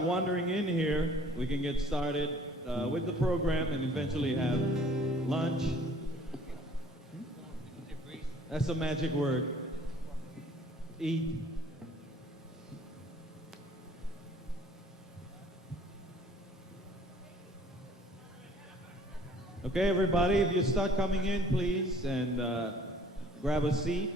start wandering in here, we can get started with the program and eventually have lunch. That's a magic word. Eat. Okay, everybody, if you start coming in, please, and grab a seat.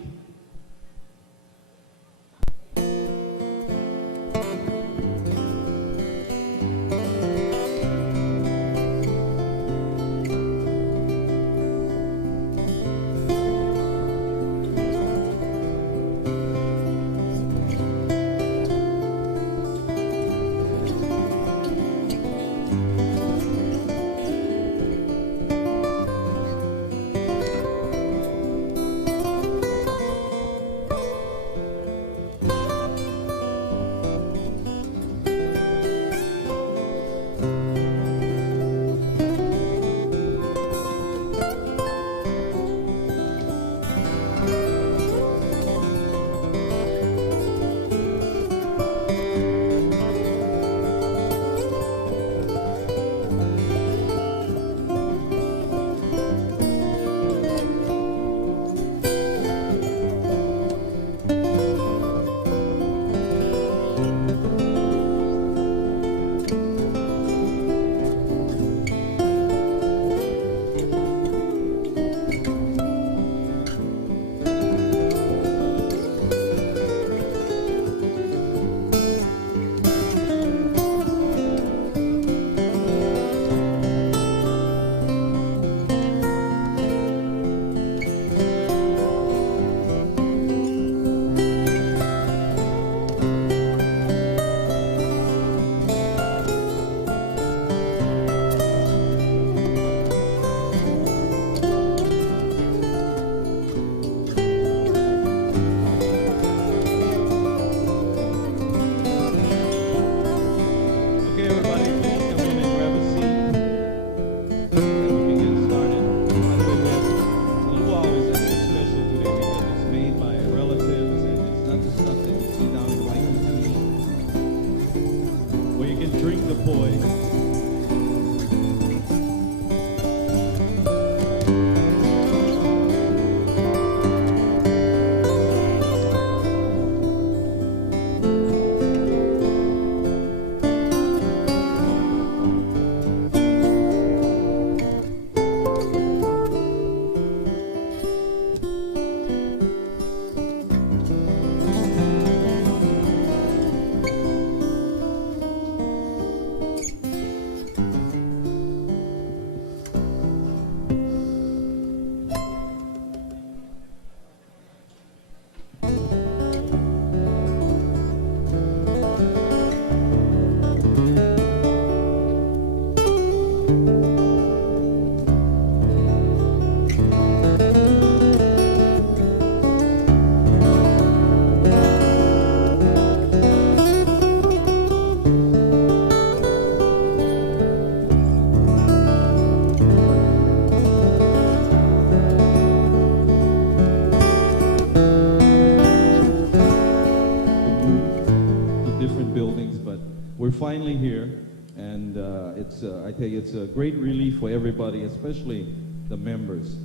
Finally here, and I tell you, it's a great relief for everybody, especially the members,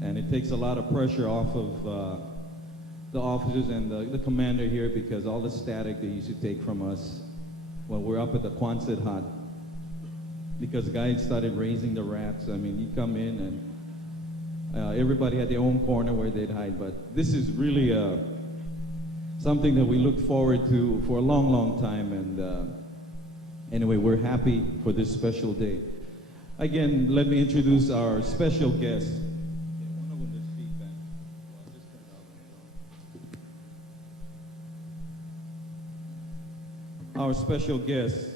and it takes a lot of pressure off of the officers and the commander here, because all the static they used to take from us when we're up at the Quonset hut, because the guys started raising the rats. I mean, you come in and everybody had their own corner where they'd hide, but this is really something that we look forward to for a long, long time, and anyway, we're happy for this special day. Again, let me introduce our special guest. Our special guest,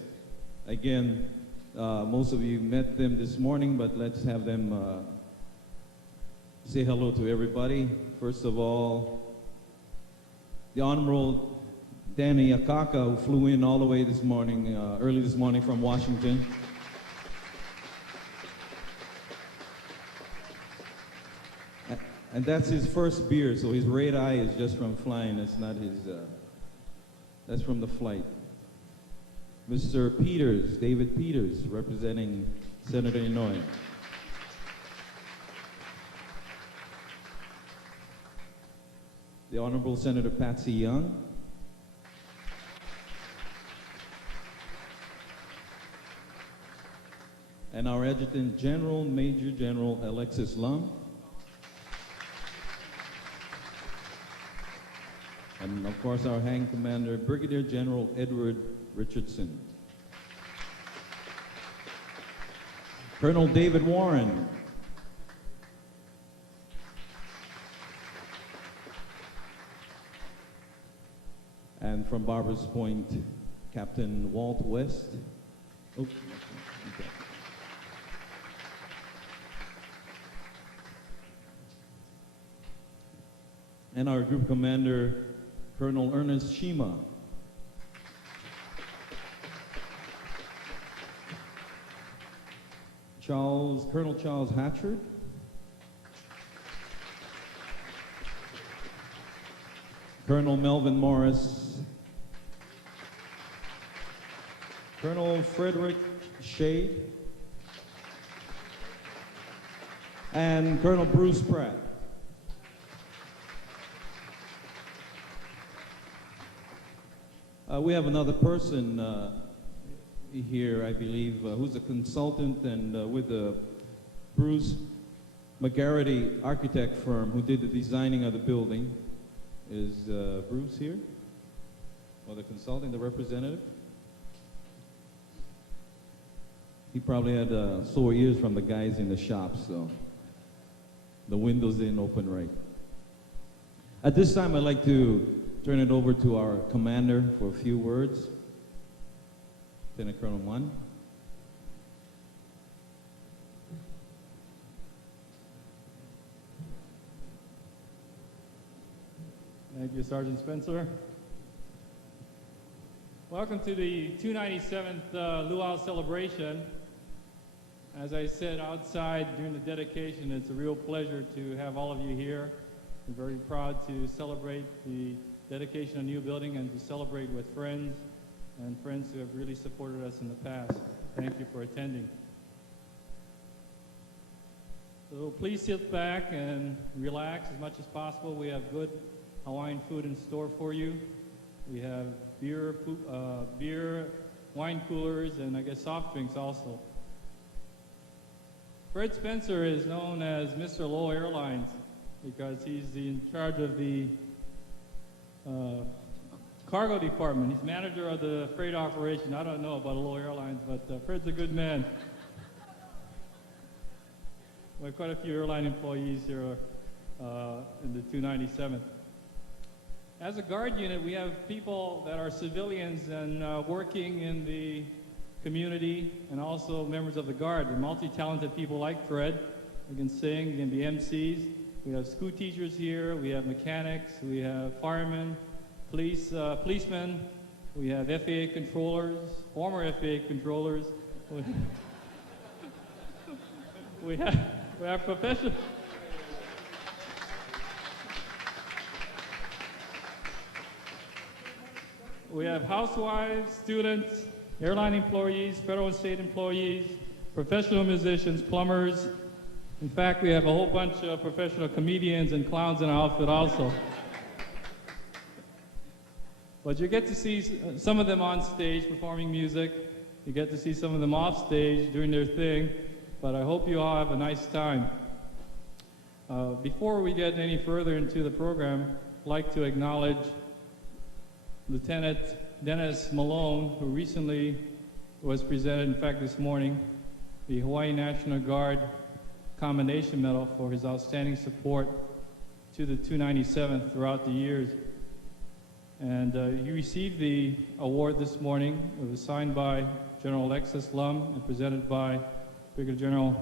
again, most of you met them this morning, but let's have them say hello to everybody. First of all, the Honorable Dan Akaka, who flew in all the way this morning, early this morning from Washington. And that's his first beer, so his red eye is just from flying. It's not his, that's from the flight. Mr. Peters, David Peters, representing Senator Inouye. The Honorable Senator Patsy Young. And our Adjutant General, Major General Alexis Lum. And of course our Hang Commander, Brigadier General Edward Richardson. Colonel David Warren. And from Barber's Point, Captain Walt West. Oops. Okay. And our Group Commander, Colonel Ernest Shima. Colonel Charles Hatchard. Colonel Melvin Morris. Colonel Frederick Shade. And Colonel Bruce Pratt. We have another person here, I believe, who's a consultant and with the Bruce McGarrity architect firm who did the designing of the building. Is Bruce here? Or the consultant, the representative? He probably had sore ears from the guys in the shop, so the windows didn't open right. At this time, I'd like to turn it over to our commander for a few words. Lieutenant Colonel Munn. Thank you, Sergeant Spencer. Welcome to the 297th Luau celebration. As I said outside during the dedication, it's a real pleasure to have all of you here. I'm very proud to celebrate the dedication of a new building and to celebrate with friends and friends who have really supported us in the past. Thank you for attending. So please sit back and relax as much as possible. We have good Hawaiian food in store for you. We have beer, wine coolers, and I guess soft drinks also. Fred Spencer is known as Mr. Low Airlines because he's in charge of the cargo department. He's manager of the freight operation. I don't know about Low Airlines, but Fred's a good man. We have quite a few airline employees here in the 297th. As a guard unit, we have people that are civilians and working in the community and also members of the guard. They're multi-talented people like Fred. They can sing, they can be MCs. We have school teachers here, we have mechanics, we have firemen, policemen, we have FAA controllers, former FAA controllers. We have professional. We have housewives, students, airline employees, federal and state employees, professional musicians, plumbers. In fact, we have a whole bunch of professional comedians and clowns in our outfit also. But you get to see some of them on stage performing music. You get to see some of them off stage doing their thing. But I hope you all have a nice time. Before we get any further into the program, I'd like to acknowledge Lieutenant Dennis Malone, who recently was presented, in fact this morning, the Hawaii National Guard Commendation Medal for his outstanding support to the 297th throughout the years. And he received the award this morning. It was signed by General Alexis Lum and presented by Brigadier General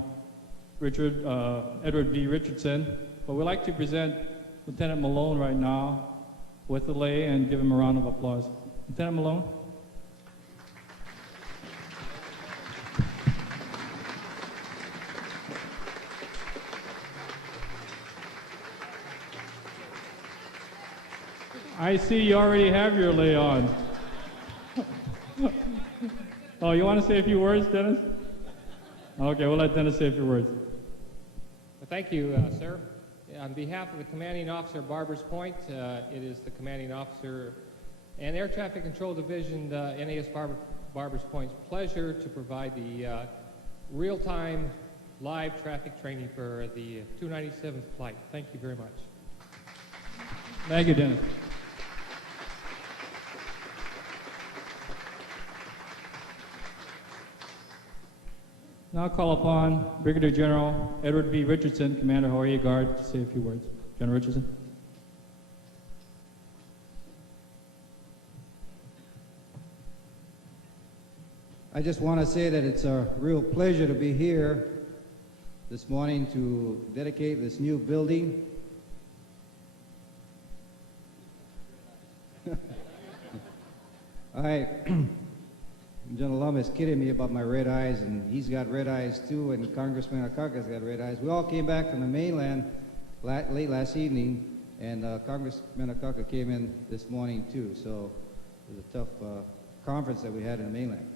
Edward V. Richardson. But we'd like to present Lieutenant Malone right now with the lei and give him a round of applause. Lieutenant Malone. I see you already have your lei on. Oh, you want to say a few words, Dennis? Okay, we'll let Dennis say a few words. Well, thank you, sir. On behalf of the Commanding Officer of Barber's Point, it is the Commanding Officer and Air Traffic Control Division, N.A.S. Barber's Point's pleasure to provide the real-time live traffic training for the 297th flight. Thank you very much. Thank you, Dennis. Now call upon Brigadier General Edward B. Richardson, Commander Hawaii Guard, to say a few words. General Richardson. I just want to say that it's a real pleasure to be here this morning to dedicate this new building. General Lum is kidding me about my red eyes, and he's got red eyes too, and Congressman Akaka's got red eyes. We all came back from the mainland late last evening, and Congressman Akaka came in this morning too, so it was a tough conference that we had in the mainland.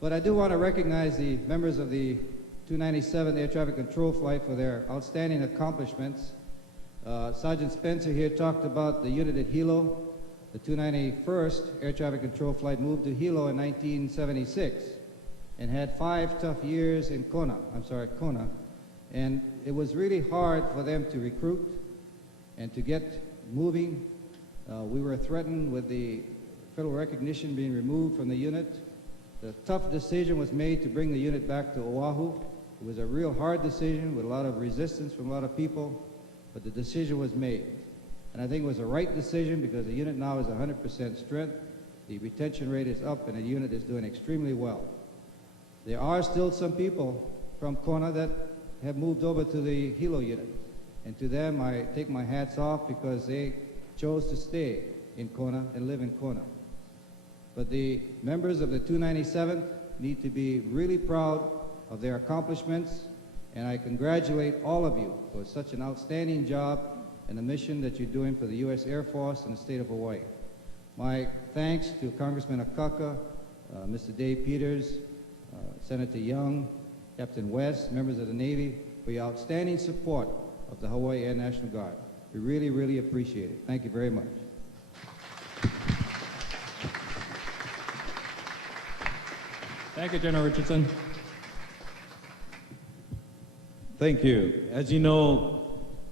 But I do want to recognize the members of the 297th Air Traffic Control Flight for their outstanding accomplishments. Sergeant Spencer here talked about the unit at Hilo. The 291st Air Traffic Control Flight moved to Hilo in 1976 and had 5 tough years in Kona. And it was really hard for them to recruit and to get moving. We were threatened with the federal recognition being removed from the unit. The tough decision was made to bring the unit back to Oahu. It was a real hard decision with a lot of resistance from a lot of people, but the decision was made. And I think it was the right decision because the unit now is 100% strength. The retention rate is up and the unit is doing extremely well. There are still some people from Kona that have moved over to the Hilo unit. And to them, I take my hats off because they chose to stay in Kona and live in Kona. But the members of the 297th need to be really proud of their accomplishments, and I congratulate all of you for such an outstanding job and the mission that you're doing for the U.S. Air Force and the state of Hawaii. My thanks to Congressman Akaka, Mr. Dave Peters, Senator Young, Captain West, members of the Navy, for your outstanding support of the Hawaii Air National Guard. We really, really appreciate it. Thank you very much. Thank you, General Richardson. Thank you. As you know,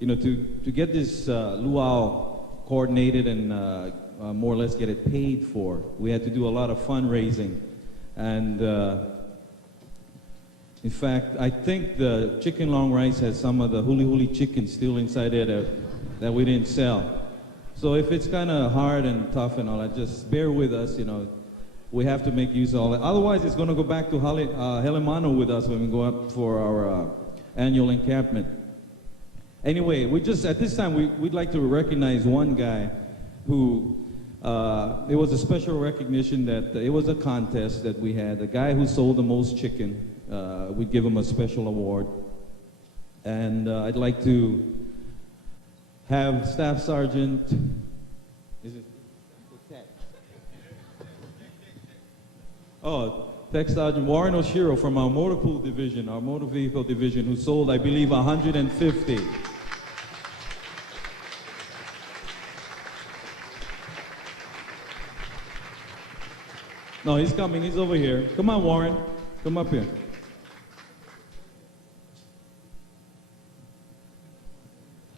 to get this luau coordinated and more or less get it paid for, we had to do a lot of fundraising. And in fact, I think the chicken long rice has some of the huli chicken still inside there that we didn't sell. So if it's kind of hard and tough and all that, just bear with us, We have to make use of all that. Otherwise, it's going to go back to Helemano with us when we go up for our annual encampment. Anyway, at this time, we'd like to recognize one guy who, it was a special recognition that it was a contest that we had. The guy who sold the most chicken, we'd give him a special award. And I'd like to have Staff Sergeant, Tech Sergeant Warren Oshiro from our motor pool division, our motor vehicle division, who sold, I believe, 150. No, he's coming. He's over here. Come on, Warren. Come up here.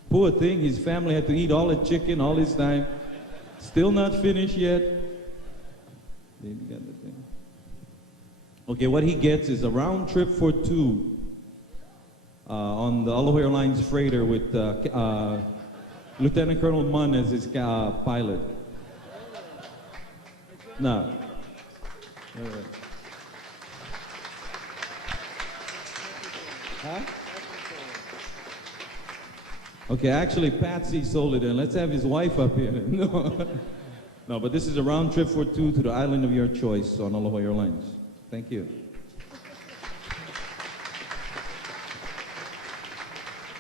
Poor thing, his family had to eat all the chicken all this time. Still not finished yet. Okay, what he gets is a round trip for 2 on the Aloha Airlines freighter with Lieutenant Colonel Munn as his pilot. No. Huh? Okay, actually, Patsy sold it, and let's have his wife up here. No, but this is a round trip for 2 to the island of your choice on Aloha Airlines. Thank you.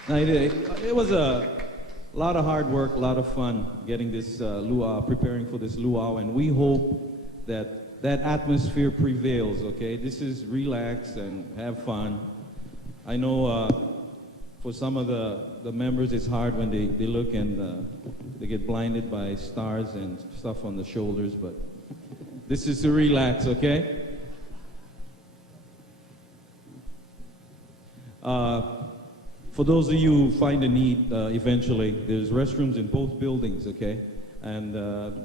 Now, it was a lot of hard work, a lot of fun getting this luau, preparing for this luau, and we hope that that atmosphere prevails, okay? This is relax and have fun. I know for some of the members it's hard when they look and they get blinded by stars and stuff on the shoulders, but this is to relax, okay? For those of you who find a need eventually, there's restrooms in both buildings, okay? And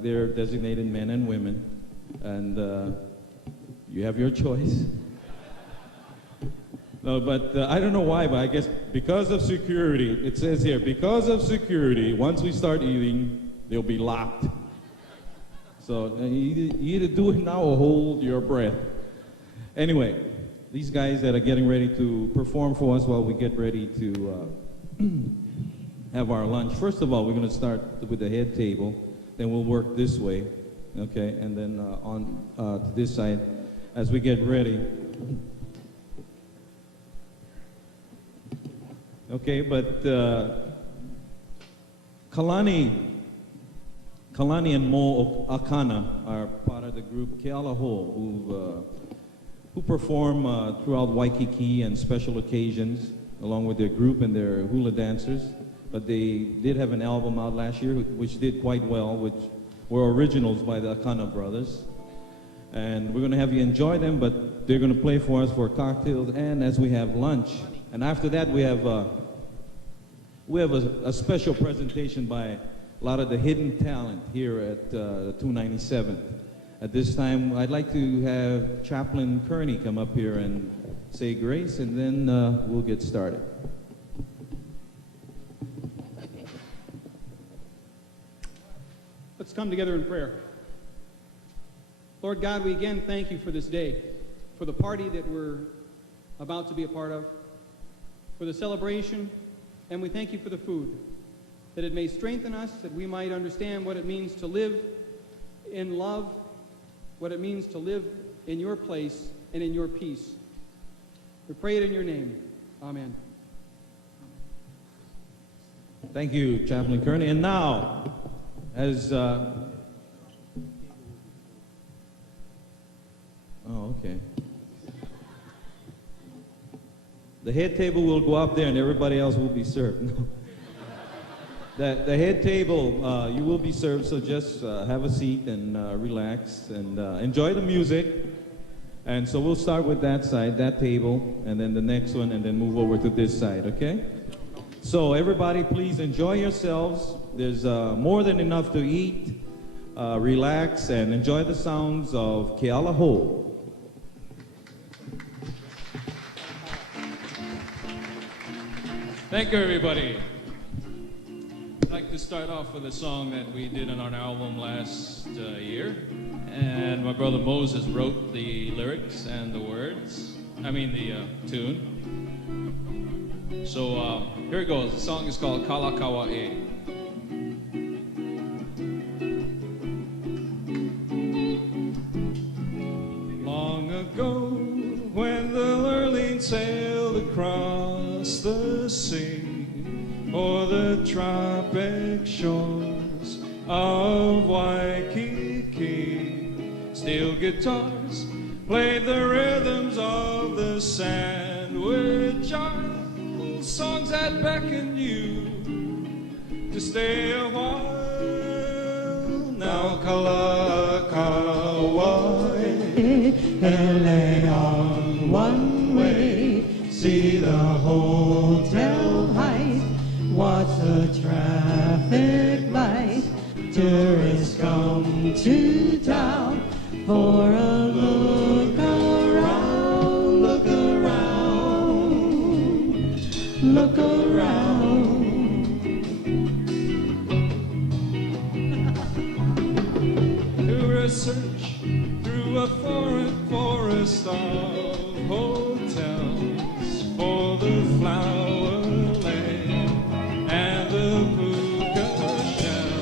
they're designated men and women, and you have your choice. No, but I don't know why, but I guess because of security, it says here, because of security, once we start eating, they'll be locked. So you either do it now or hold your breath. Anyway, these guys that are getting ready to perform for us while we get ready to have our lunch. First of all, we're going to start with the head table, then we'll work this way, okay, and then on to this side as we get ready. Okay, but Kalani and Mo Akana are part of the group Kealahou, who perform throughout Waikiki and special occasions, along with their group and their hula dancers. But they did have an album out last year, which did quite well, which were originals by the Akana brothers. And we're going to have you enjoy them, but they're going to play for us for cocktails and as we have lunch. And after that, we have a special presentation by a lot of the hidden talent here at the 297th. At this time, I'd like to have Chaplain Kearney come up here and say grace, and then we'll get started. Let's come together in prayer. Lord God, we again thank you for this day, for the party that we're about to be a part of, for the celebration, and we thank you for the food, that it may strengthen us, that we might understand what it means to live in love, what it means to live in your place and in your peace. We pray it in your name. Amen. Thank you, Chaplain Kearney. And now, as okay. The head table will go up there and everybody else will be served. The head table, you will be served, so just have a seat and relax and enjoy the music. And so we'll start with that side, that table, and then the next one, and then move over to this side, okay? So everybody, please enjoy yourselves. There's more than enough to eat. Relax and enjoy the sounds of Kealahou. Thank you, everybody. I'd like to start off with a song that we did on our album last year. And my brother Moses wrote the lyrics and the words. I mean the tune. So here it goes. The song is called Kalakaua. Long ago, when the Lurleen sailed across the sea, o'er the tropic shores of Waikiki, steel guitars played the rhythms of the Sandwich Isles, songs that beckon you to stay a while. Now Kalakaua, ele on one way, see the hotel height, watch the traffic light, tourists come to town for a look around, look around, look around. Tourists search through a foreign forest of hotels for the flower land and the puka shell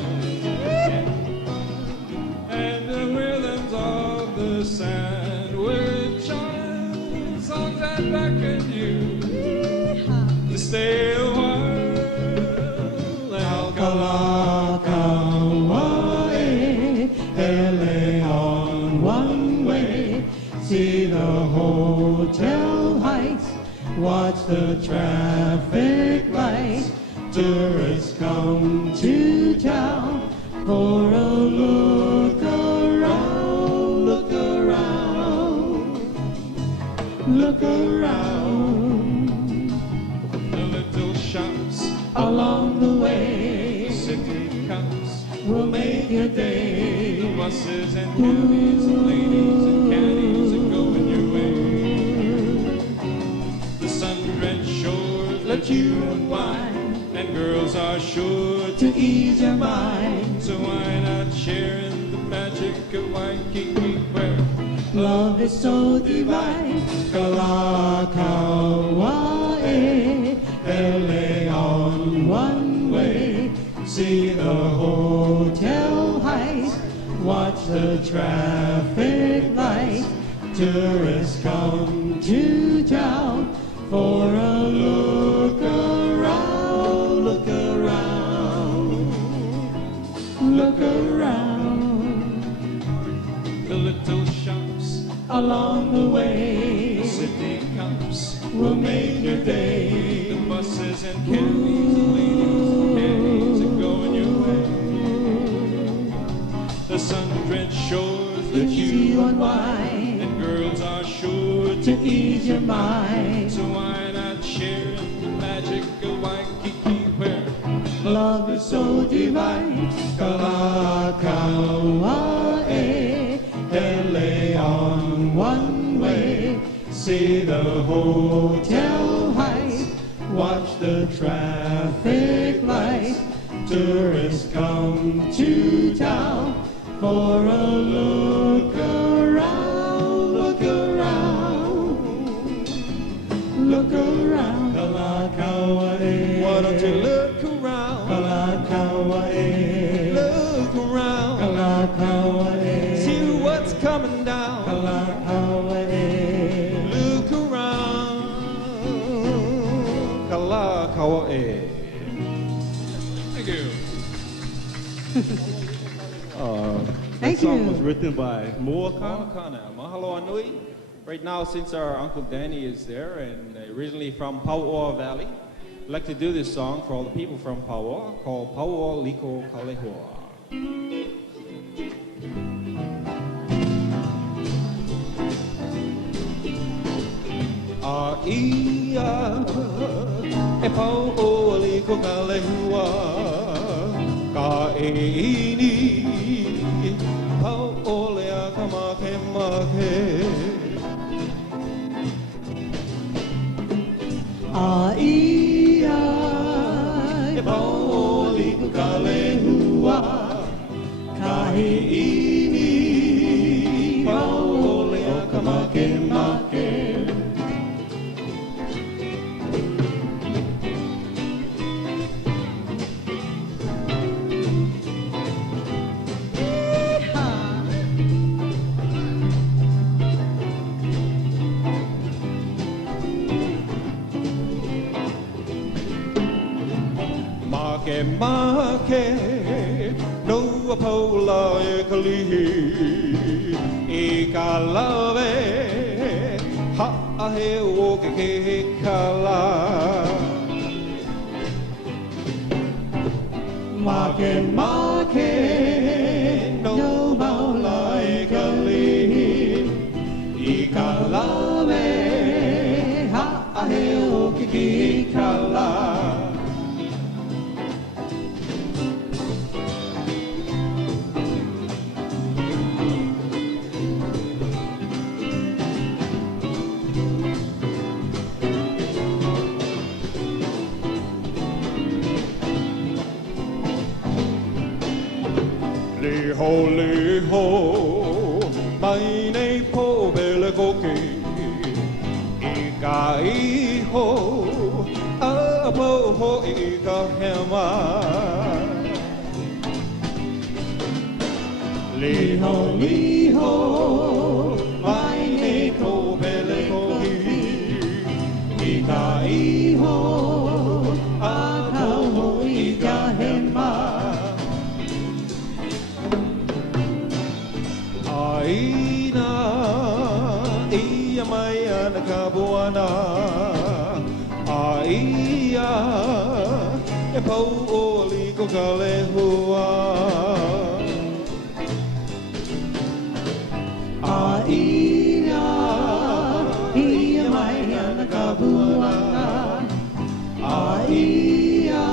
and the rhythms of the Sandwich Isles, songs that beckon you to stay a while. Kalakaua, ele on one way. watch the traffic lights. Tourists come to town for a look around, look around, look around. The little shops Along the way, city cops will make your day. the buses and cabbies and ladies and caddies are going your way. The sun-drenched shores let you unwind, and girls are sure To ease your mind, so why not share in the magic of Waikiki where love is so divine. Kalakaua, LA on one way. See the hotel heights, watch the traffic lights. Tourists come to town for a look around, look around, look around. the little shops Along the way, city cops will make your day. the buses and cabbies and ladies and caddies are going your way. The sun-drenched shores let Easy you unwind, and girls are sure to to ease your mind. so why not share in the magic of Waikiki where Love is so divine. Kalakaua, LA on one way. See the hotel heights, watch the traffic lights. Tourists come to town for a look around, look around, look around. Kalakaua, Why don't you look around? Kalakaua, Look around. Kalakaua, See what's coming down. Kalakaua, Look around. Kalakaua. thank you. Thank That song you. was written by Mo and Kalani Akana. Mahalo Anui. Right now, since our Uncle Danny is there and originally from Pauoa Valley, I'd like to do this song for all the people from Pauoa called Pauoa Liko Kalaeloa. Ia e Pauoa Liko Kalaeloa ka e ini Pauoa lea ka make make. Aia e Pauoa Liko Kalaeloa ka he ini Pauoa lea ka make make. Make make no apola e kalihi e ka lave ha ahe o ke kala. Make make No apola e kalihi i ka lave ha ahe o ki kala. Leho, mai nei po bele koke, I ka iho, a po ho I ka hema. Leho, leho, mai nei po bele koke, I ka iho, a po ho I ka hema. Aina, ia mai ana ka buana. pau o li ko Kalaeloa. A ia, ia mai ana ka buana. A ia,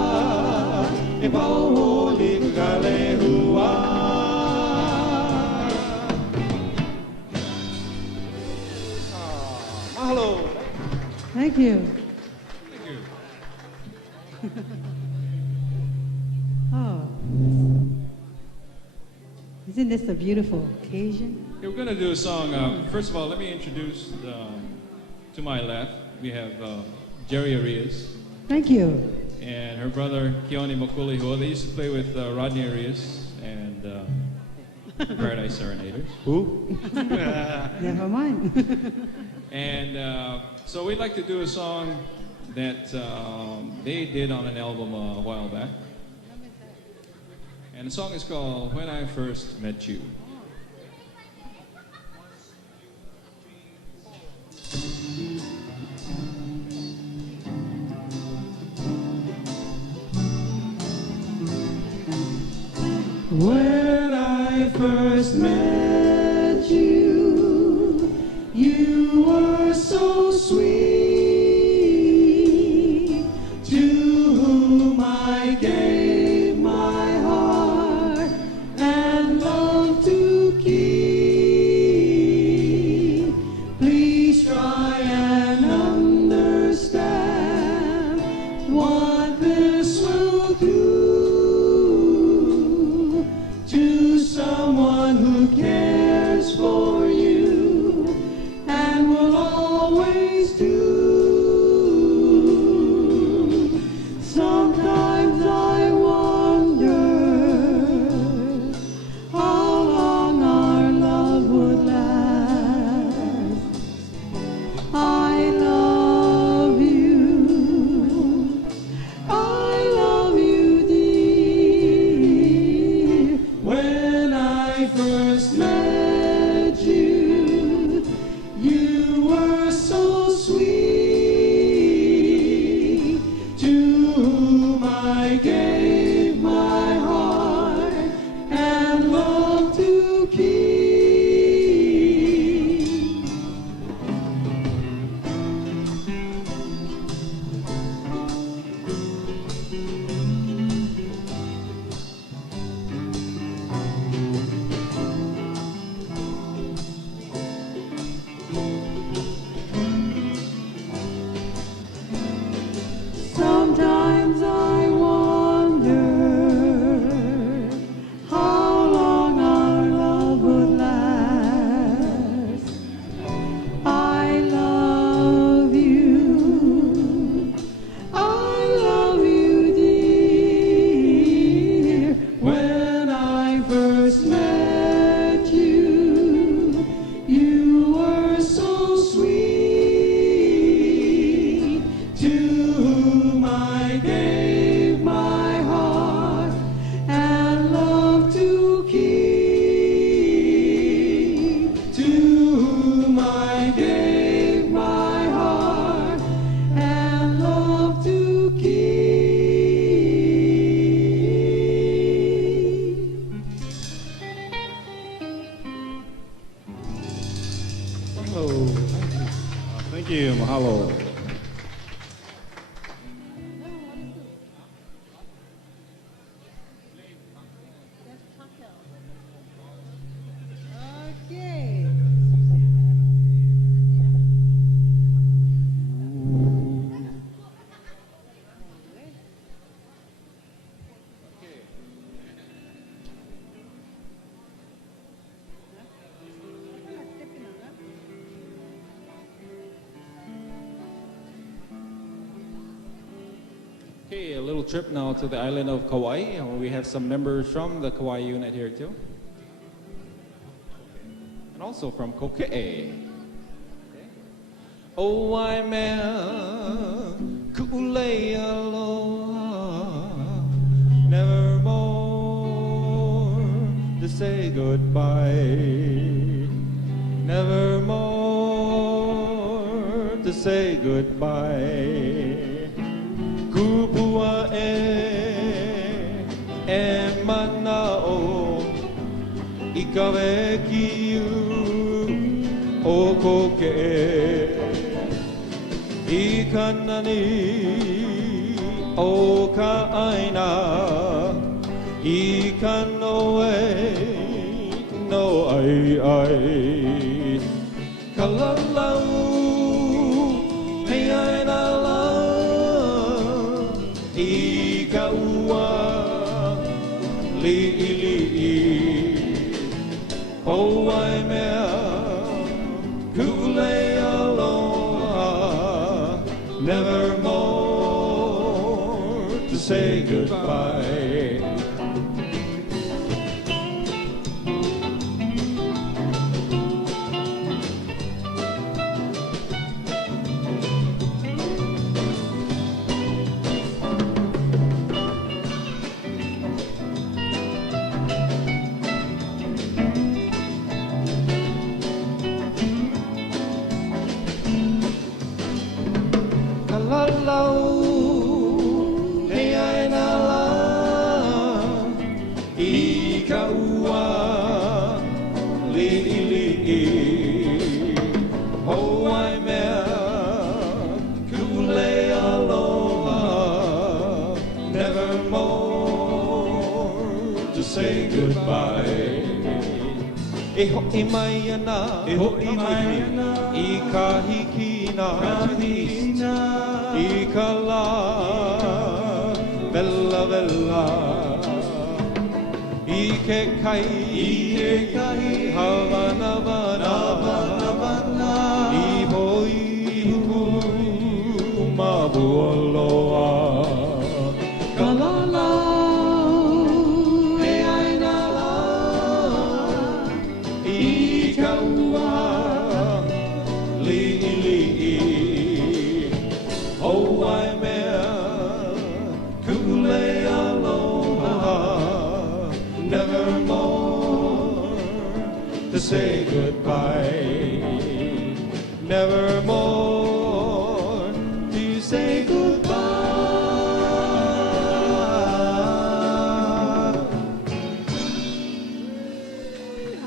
e pau o li ko Kalaeloa. Mahalo. Thank you. Thank you. Oh. Isn't this a beautiful occasion? Okay, we're going to do a song. First of all, let me introduce to my left, we have Jerry Arias Thank you. and her brother Keone Mokulihoa. They used to play with Rodney Arias and Paradise Serenaders. Who? Never mind. And so we'd like to do a song that they did on an album a while back. And the song is called When I First Met You. When I first met you, you were so sweet, to whom I gave my heart and love to keep. Please try and understand what this will do to someone who cares for you and will always do. Sometimes I wonder how long our love would last. I love you. I love you, dear. When I first met you, you were so sweet, to whom I gave my heart and love to keep. Sometimes I wonder how long our love would last. I love you. I love you, dear. When I first met you, you were so sweet, to whom I gave my heart and love to keep. To whom I gave my heart and love to keep. Mahalo. Thank you. Mahalo. Okay. Okay, a little trip now to the island of Kauai. We have some members from the Kauai unit here too. And also from Kokee. Oh, Waimanalo aloha, never more to say goodbye, never more to say goodbye. Kupua kawekiu o koke I kanani o ka aina I ka noe no ai ai Kalalau hei aina la I ka ua li o ai mea kule aloha never more to say goodbye E ho'i mai ana, I kahikina, I ka la, vela vela, I ke kai, Havana vana, I hoi huku, mabualoa, kalala. Say goodbye, never more to say goodbye.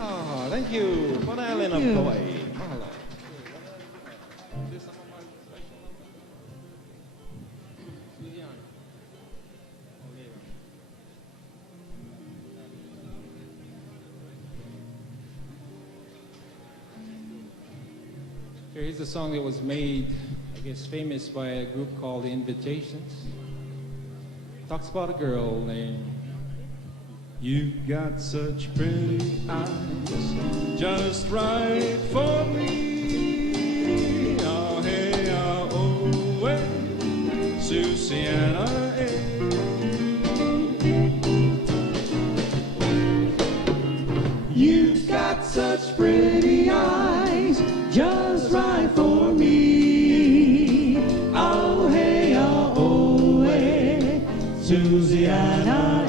Oh, thank you. One island of Hawaii. Mahalo. Here's a song that was made, I guess, famous by a group called The Invitations. Talks about a girl named You got such pretty eyes, just right for me. Oh, hey, oh, hey, Susiana, You got such pretty eyes, just right for me. Oh, hey, oh, hey, Susiana,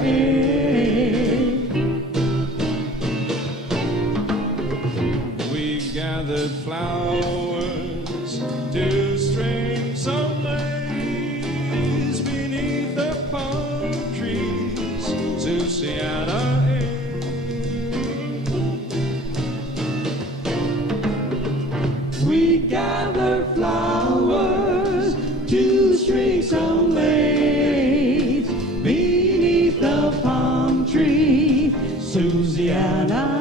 We gathered flowers to string some lace beneath the palm trees, Susiana. We gather flowers to string some lace beneath the palm tree, Susiana.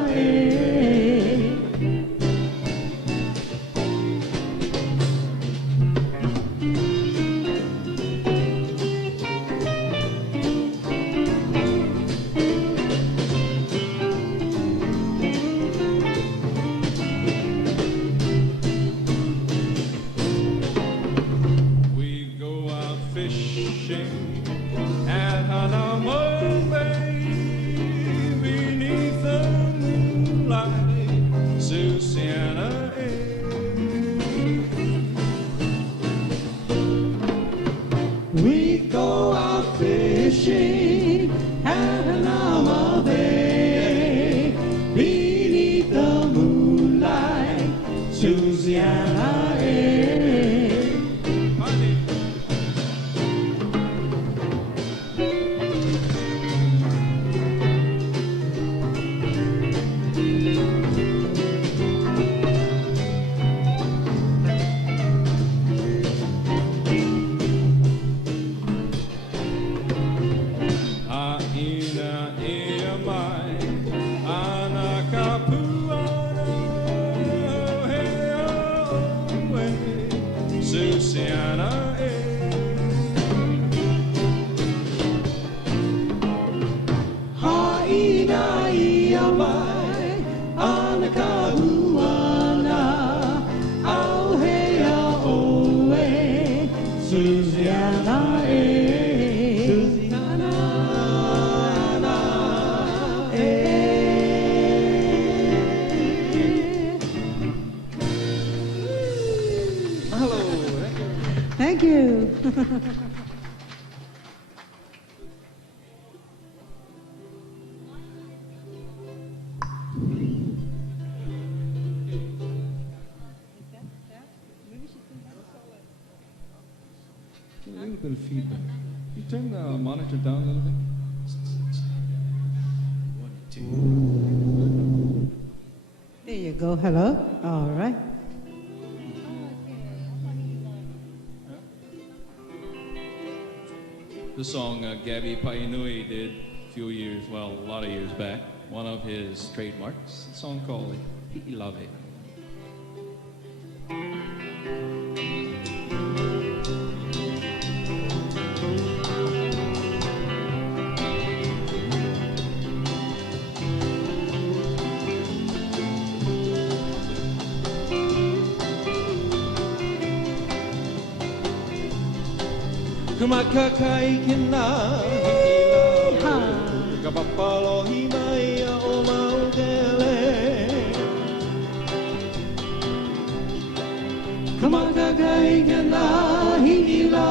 Susiana e. Haina ia mai, ana kahuana, au hea oe, Susiana e. Susiana e. Mahalo. Thank you. A little bit of feedback. You turn the monitor down a little bit. 1, 2. There you go. Hello. All right. The song Gabby Painui did a few years, well, a lot of years back, one of his trademarks, a song called Hi'ilave. Kumakakai kena hila kapapalo himaya o mautele. Kumakakai kena hila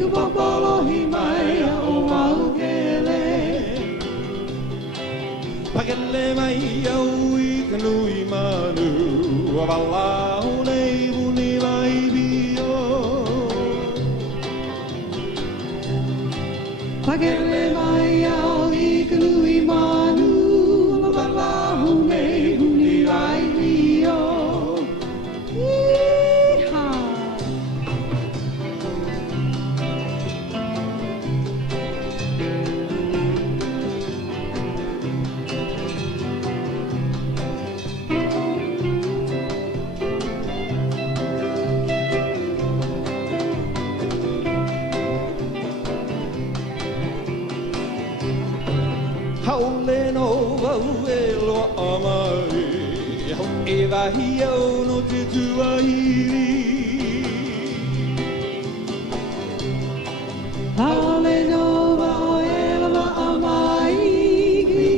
kapapalo himaya o mautele. Pakele mai au I kanui manu awalahu nei buni mai bio. Pakele mai au I kanui manu awalahu nei buni mai bio. Haole no wau e loa amai, hau e wahi au no te tuahiri. Haole no wau e loa amai,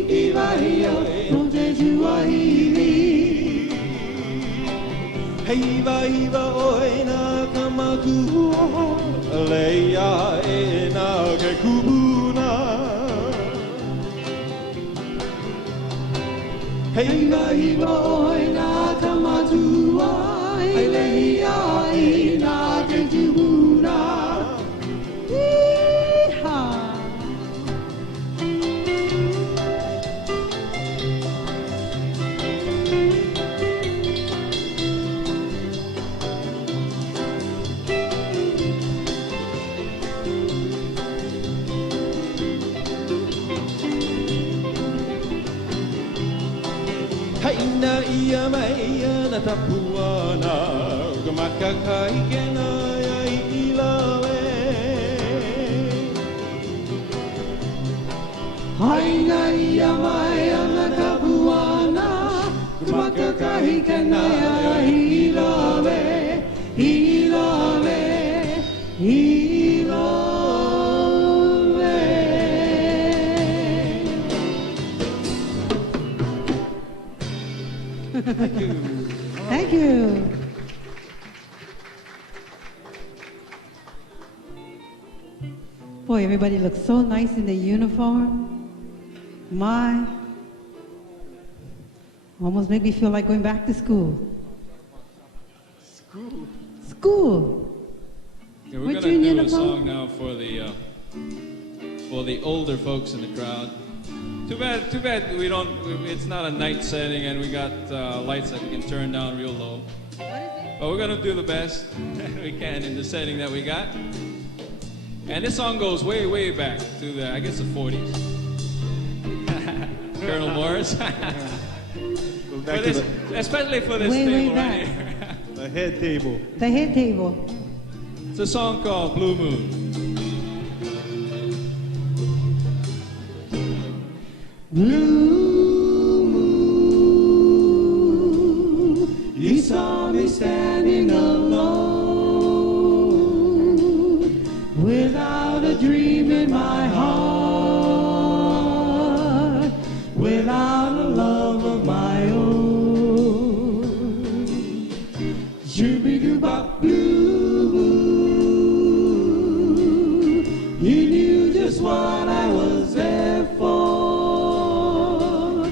ki wahi au no te tuahiri. Hei wahi wa oe nā kamakua, leia e nā ke kubuna. Hei wahi wa oe nā kamatua, hei lehi ai nā ke tubuna. Iha! Haina ia mai ana tapuana, kamakakai kena ai ilawe. Haina ia mai ana kapuana, kumakakai kena hilawe, hilawe, hilawe. Thank you. Thank you. Boy, everybody looks so nice in their uniform. My, almost made me feel like going back to school. School. Yeah, we're What's gonna your do a uniform? song now for the older folks in the crowd. Too bad we don't. It's not a night setting, and we got lights that we can turn down real low. But we're gonna do the best we can in the setting that we got. And this song goes way, way back to the, I guess, the 40s. Colonel Morris. For this, especially for this Way, way table back. right here. The head table. The head table. It's a song called Blue Moon. Blue moon, you saw me standing alone, without a dream in my heart, without a love of my own. Shooby-doo-bop, blue moon, you knew just what I was there for.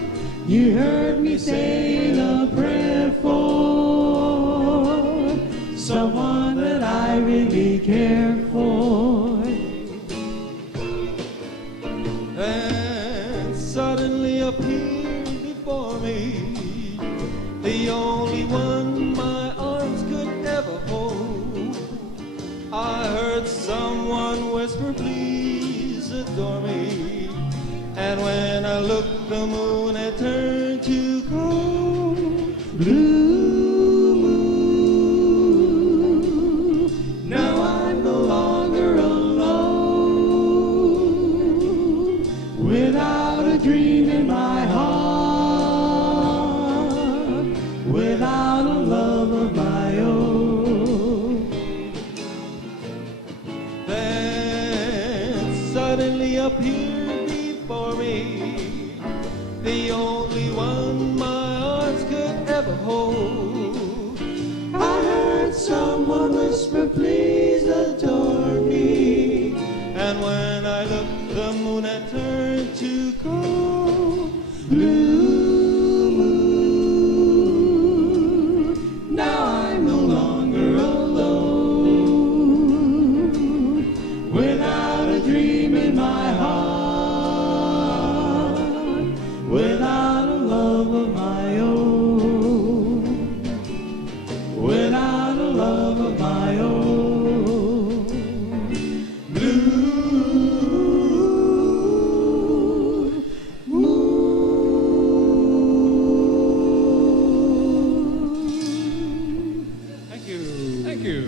You heard me saying a prayer for someone that I really care for. And suddenly appeared before me the only one my arms could ever hold. I heard someone whisper, please adore me. And when I looked, the moon had turned to gold. Blue moon, now I'm no longer alone, without a dream in my heart, without a love of my own. Then suddenly appeared before me the only one my arms could ever hold. I heard someone whisper, please adore me. And when I looked, the moon had turned to gold. Blue moon, now I'm no longer alone, without a dream in my heart, without a love of my own, without a love of my own. Blue moon. Thank you. Thank you.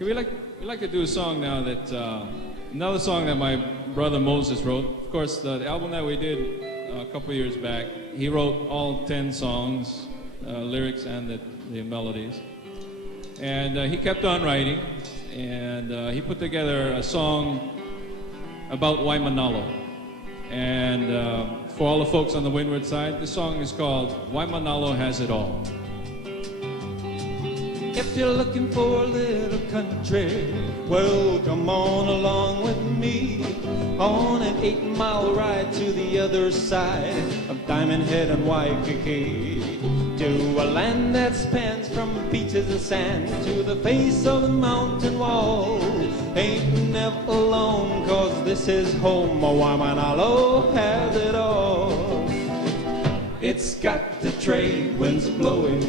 We like to do a song now that another song that my brother Moses wrote. Of course, the album that we did a couple years back, he wrote all 10 songs, lyrics and the melodies, and he kept on writing, and he put together a song about Waimanalo. And for all the folks on the windward side, the song is called Waimanalo Has It All. If you're looking for a little country, well, come on along with me on an 8-mile ride to the other side of Diamond Head and Waikiki, to a land that spans from beaches of sand to the face of the mountain wall. Ain't never alone, 'cause this is home. Waimanalo has it all. It's got the trade winds blowing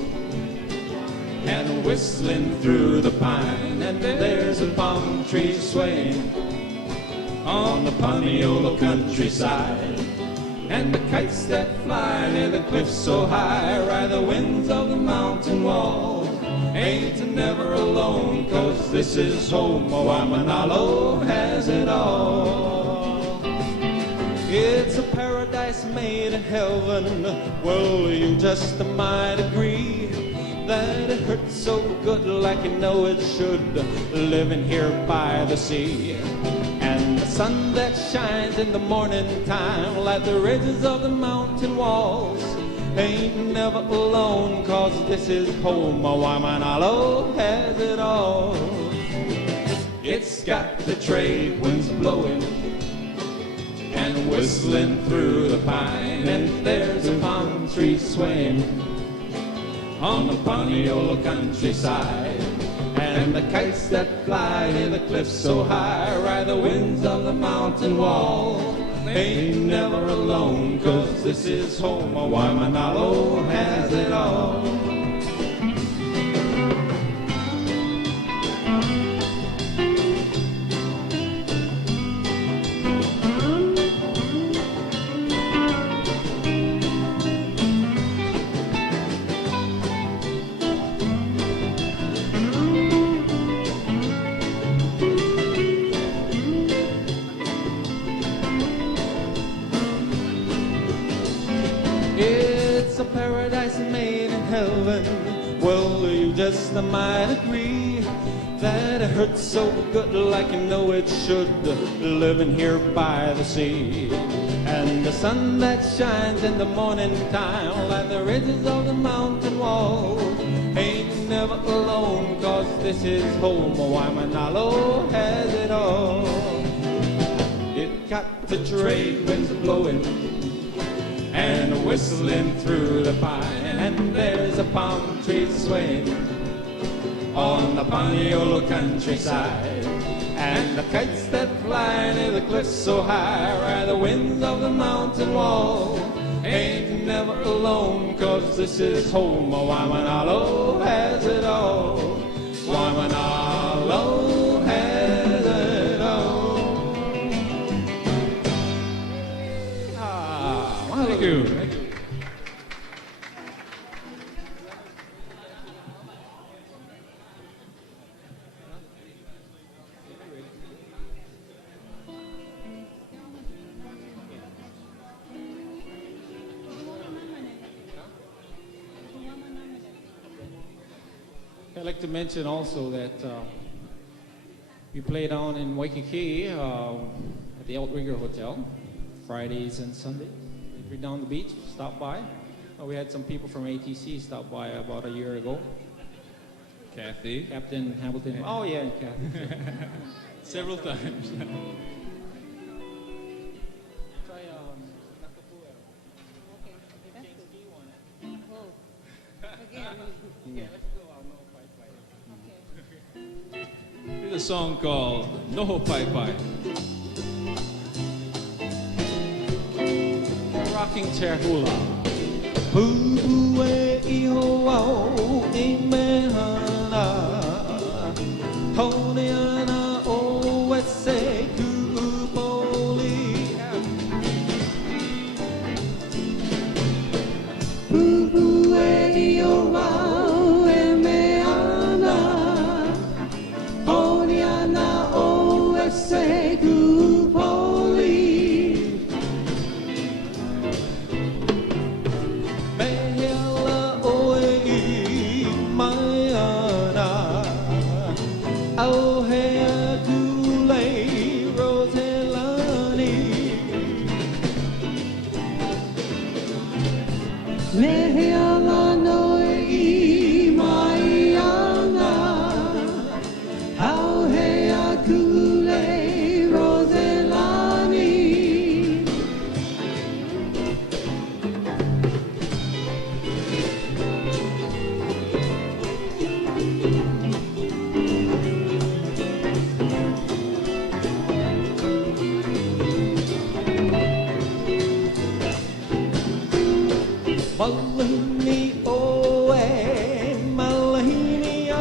and whistling through the pine, and there's a palm tree swaying on the Paniolo countryside, and the kites that fly near the cliffs so high ride the winds of the mountain wall. Ain't never alone, 'cause this is home. Waimanalo has it all. It's a paradise made in heaven. Well, you just might agree that it hurts so good, like you know it should, living here by the sea. And the sun that shines in the morning time, like the ridges of the mountain walls, ain't never alone, 'cause this is home. Waimanalo has it all. It's got the trade winds blowing and whistling through the pine, and there's a palm tree swaying on the Paniolo countryside, and And the kites that fly near the cliffs so high ride the winds of the mountain wall. Ain't never alone, 'cause this is home. Waimanalo has it all. Paradise made in heaven. Well, you just might agree that it hurts so good like you know it should, living here by the sea. And the sun that shines in the morning time like the ridges of the mountain wall ain't never alone, 'cause this is home. Waimanalo has it all. It got the trade winds blowing and whistling through the pine, and there's a palm tree swaying on the Paniolo countryside. And the kites that fly near the cliffs so high ride the winds of the mountain wall. Ain't never alone, 'cause this is home. Waimanalo has it all. Waimanalo has it all. Thank you. I'd like to mention also that we play down in Waikiki at the Outrigger Hotel, Fridays and Sundays. If you're down the beach, stop by. We had some people from ATC stop by about a year ago. Kathy. Captain Hamilton. Oh yeah, Kathy. Several times. Here's a song called No Pai Pai. Rocking chair hula. Pupue iho au imehana. Honiana o wese kupoli. Pupue iho au imehana. Honiana o wese kupoli. Malini oe, malini o,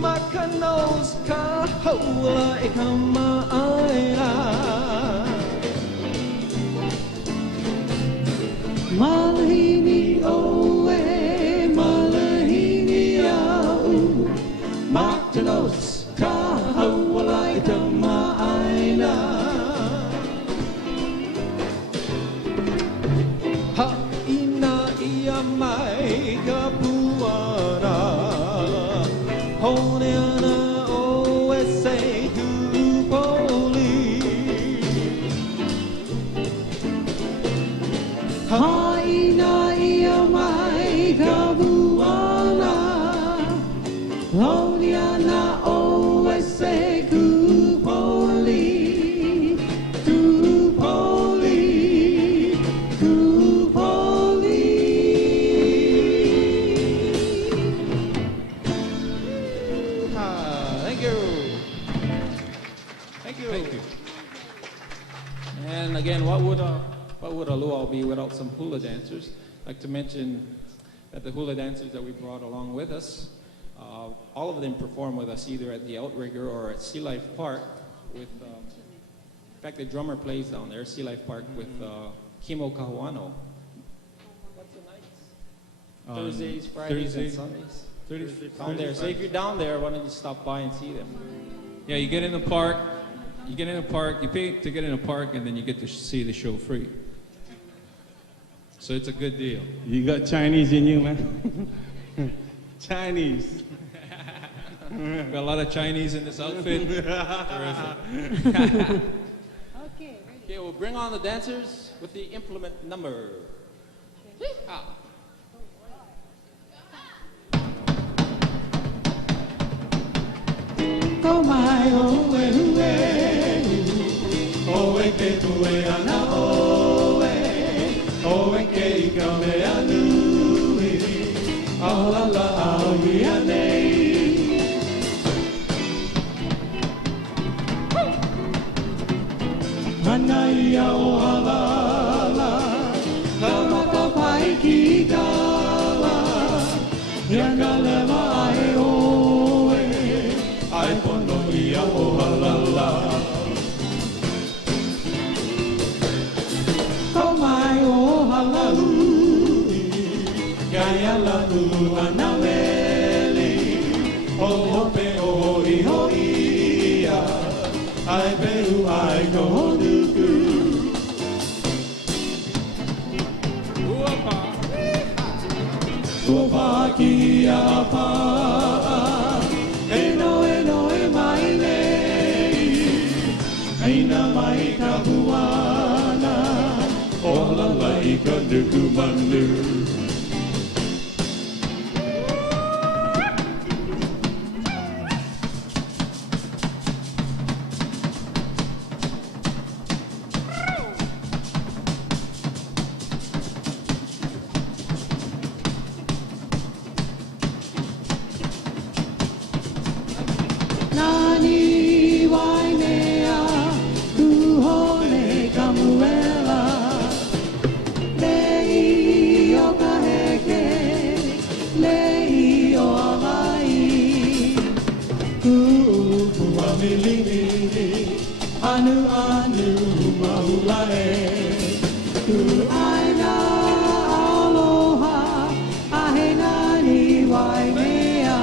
makanos ka hula e kama aina. Malini oe, malini o, makanos ka hula e kama aina. Mai kapuana, honiana o ese kupoli. Haina ia mai kapuana, honiana o ese kupoli. Thank you. Thank you. And again, what would a luau be without some hula dancers? I'd like to mention that the hula dancers that we brought along with us, all of them perform with us either at the Outrigger or at Sea Life Park with, in fact, the drummer plays down there, Sea Life Park with Kimo Kahuano. What's the nights? Thursdays, Fridays, and Sundays. Down there. So if you're down there, why don't you stop by and see them? Yeah, you get in the park. You pay to get in a park, and then you get to see the show free. So it's a good deal. You got Chinese in you, man. Chinese. Got a lot of Chinese in this outfit. Terrific. Okay, we'll bring on the dancers with the implement number. Ko mai oe hue oe ke tue ana oe ke ika me anui alala aui anei Hanai o halala Kamaka pai ki kala Yaka lewa ai oe Ai pono ia o halala Ko mai o halau Kai ala nu ana wele O hope o iho ia Ai pehu ai ko honuku Uapa ki a pa Eno e mai nei Aina mai ka huana Ola lai ka nuku manu Nani wainea kuhone kamuela Lei o kaheke Lei o Hawaii Ku'upua milini Anu anu mahulae Ku'aina aloha Ahe nani wainea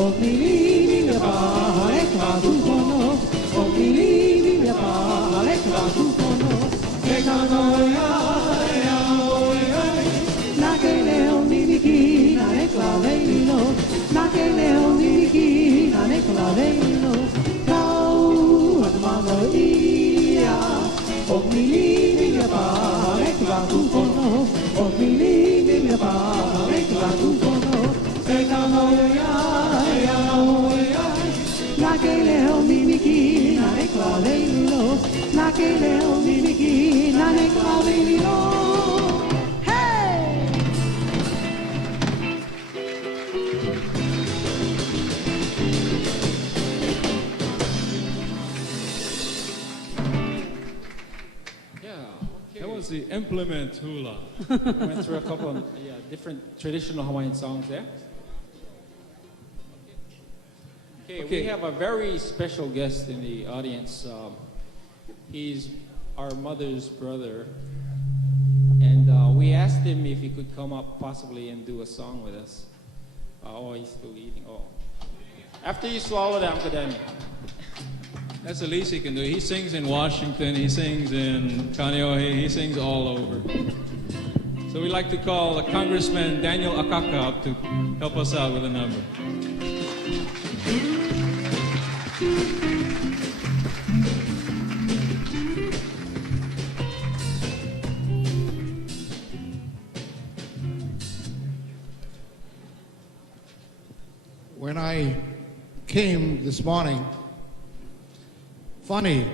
O milini me paha e kaku kono O milini me paha e kaku kono E kanoe ai aoe ai Na ke leo mimiki na ne Kalaeloa Na ke leo mimiki na ne Kalaeloa Kau hanmano ia O milini me paha e kaku kono O milini me paha e kaku kono E kanoe ai aoe ai Na ke leo mimiki na ne Kalaeloa Na ke leo mimiki na ne Kalaeloa Hey! That was the implement hula. We went through a couple of different traditional Hawaiian songs there. Okay, we have a very special guest in the audience. He's our mother's brother. And we asked him if he could come up possibly and do a song with us. Oh, he's still eating. Oh. After you swallow that, Kadani. That's the least he can do. He sings in Washington, he sings in Kaneohe, he sings all over. So we'd like to call Congressman Dan Akaka up to help us out with a number. When I came this morning, funny,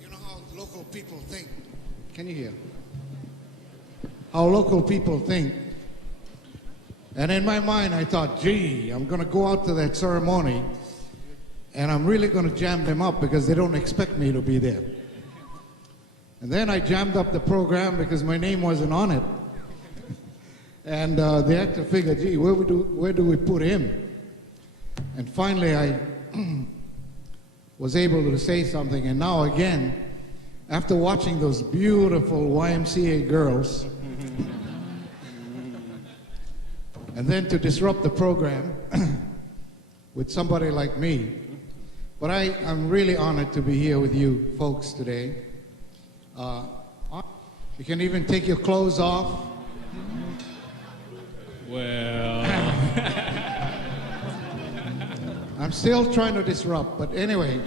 you know how local people think. Can you hear? How local people think And in my mind, I thought, gee, I'm going to go out to that ceremony, and I'm really going to jam them up because they don't expect me to be there. And then I jammed up the program because my name wasn't on it. And they had to figure, gee, where do we put him? And finally, I was able to say something. And now again, after watching those beautiful YMCA girls, and then to disrupt the program with somebody like me. But I'm really honored to be here with you folks today. You can even take your clothes off. Well, I'm still trying to disrupt, but anyway,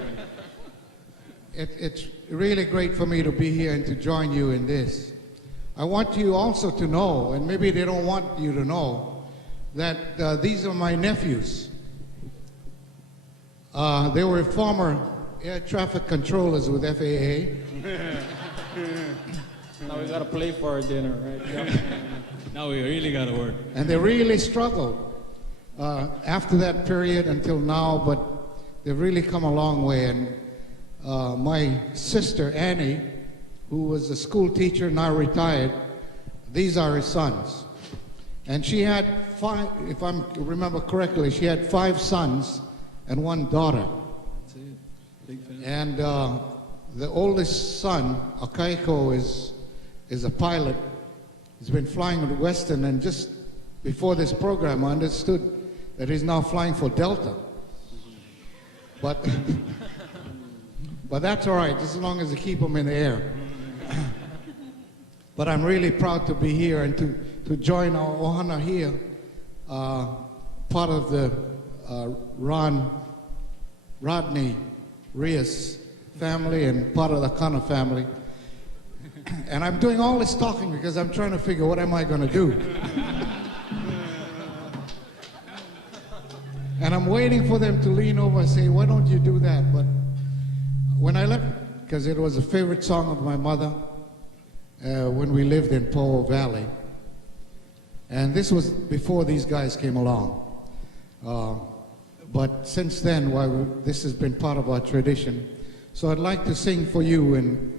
it's really great for me to be here and to join you in this. I want you also to know, and maybe they don't want you to know, that these are my nephews. They were former air traffic controllers with FAA. Now we got to play for our dinner, right? now we really got to work. And they really struggled after that period until now, but they've really come a long way. And my sister, Annie, who was a school teacher, now retired, these are her sons. And she had 5, if I remember correctly, she had 5 sons and 1 daughter. That's it. Big family. And the oldest son, Akaiko, is a pilot. He's been flying with Western, and just before this program, I understood that he's now flying for Delta. But that's all right, just as long as they keep him in the air. But I'm really proud to be here and to join our ohana here, part of the Rodney Rios family and part of the Akana family. And I'm doing all this talking because I'm trying to figure what am I going to do. And I'm waiting for them to lean over and say, why don't you do that? But when I left, because it was a favorite song of my mother when we lived in Poho Valley. And this was before these guys came along. But since then, this has been part of our tradition. So I'd like to sing for you and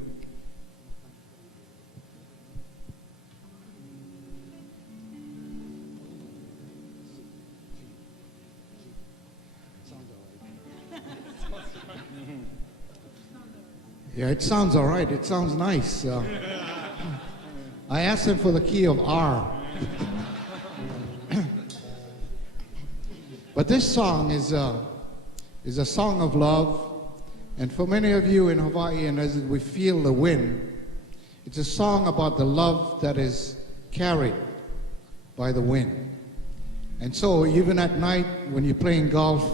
yeah, it sounds all right. It sounds nice. I asked him for the key of R. But this song is a song of love. And for many of you in Hawaii, and as we feel the wind, it's a song about the love that is carried by the wind. And so even at night when you're playing golf,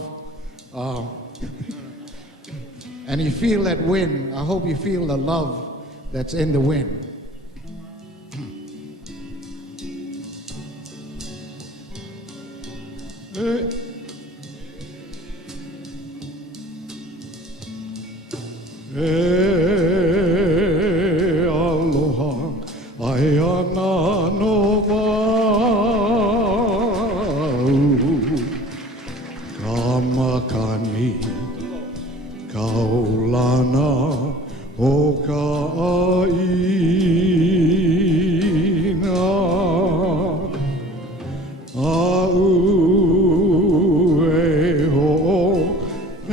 and you feel that wind, I hope you feel the love that's in the wind. Aloha, ayana no wau, kamakani, kaulana o ka'aina, au e ho e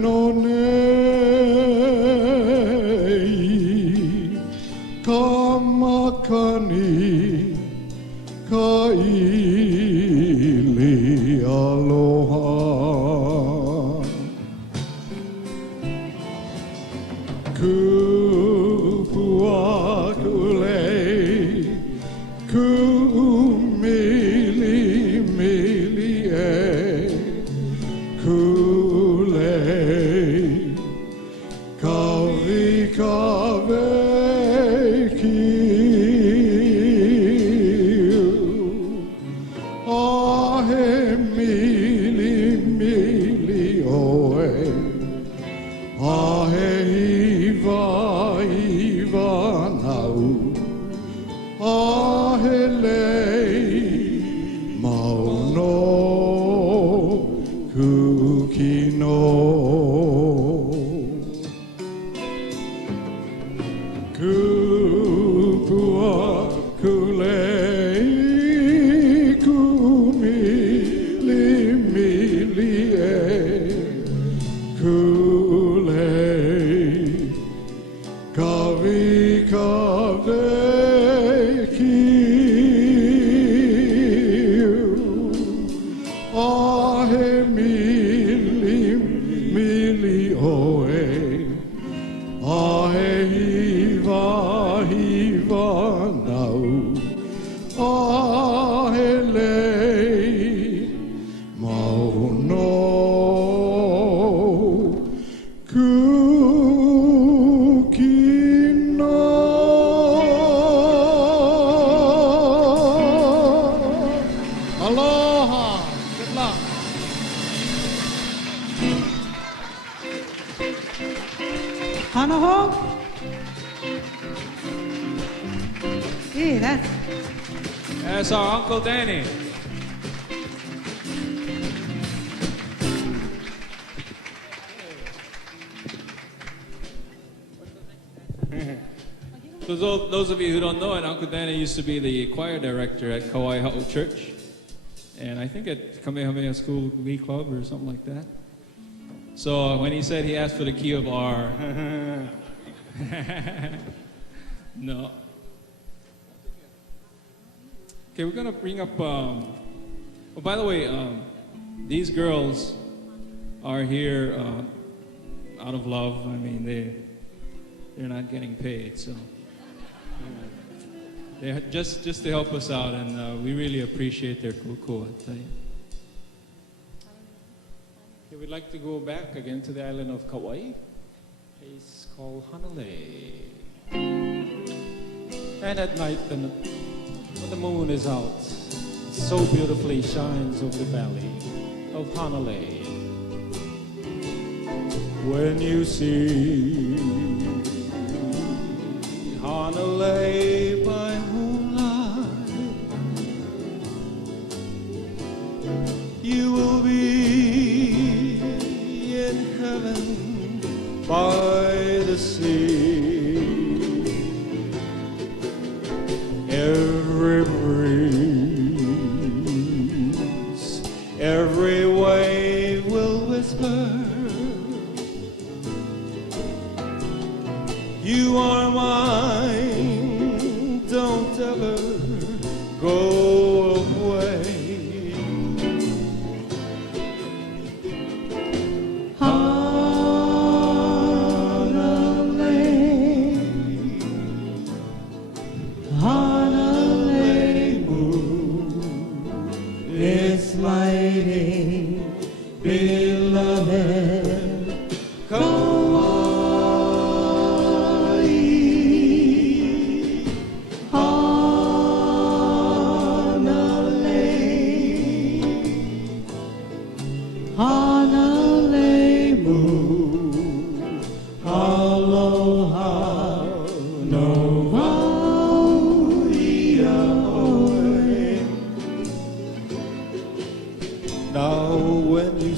no nei, kamakani, ka'ili aloha. Kupua Hanaho? Hey, that's... That's our Uncle Danny. So those of you who don't know it, Uncle Danny used to be the choir director at Kalaeloa Church, and I think at Kamehameha School Glee Club or something like that. So when he said he asked for the key of R, no. Okay, we're gonna bring up. Oh, by the way, these girls are here out of love. I mean, they're not getting paid, so they're just to help us out, and we really appreciate their kuku. I tell you. Okay, we'd like to go back again to the island of Kauai. It's called Hanalei. And at night, when the moon is out, it so beautifully shines over the valley of Hanalei. When you see Hanalei by moonlight, you will be in heaven by the sea. Every breeze, every wave will whisper, you are mine, don't ever go away. Hanalei moon, it's lighting, beloved, Kauai. Hanalei moon, aloha, no ia oe. Now when you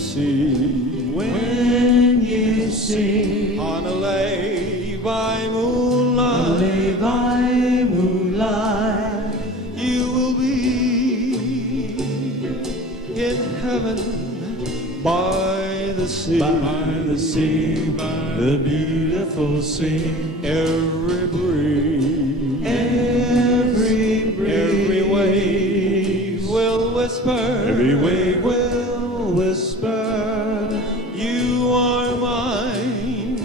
see Hanalei by moonlight, you will be in heaven by the sea, by the beautiful sea. Every breeze, every wave will whisper, you are mine,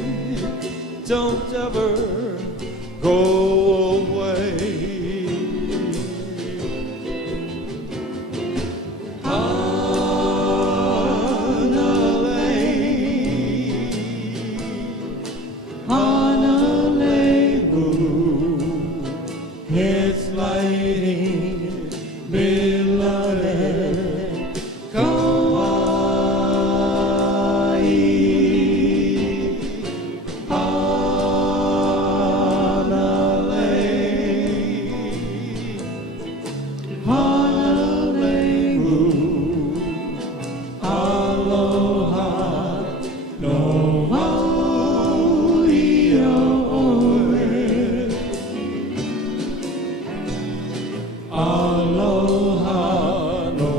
don't ever go away. Hanalei moon, it's lighting, beloved, Kauai. Hanalei moon, aloha, no ia oe. Aloha, no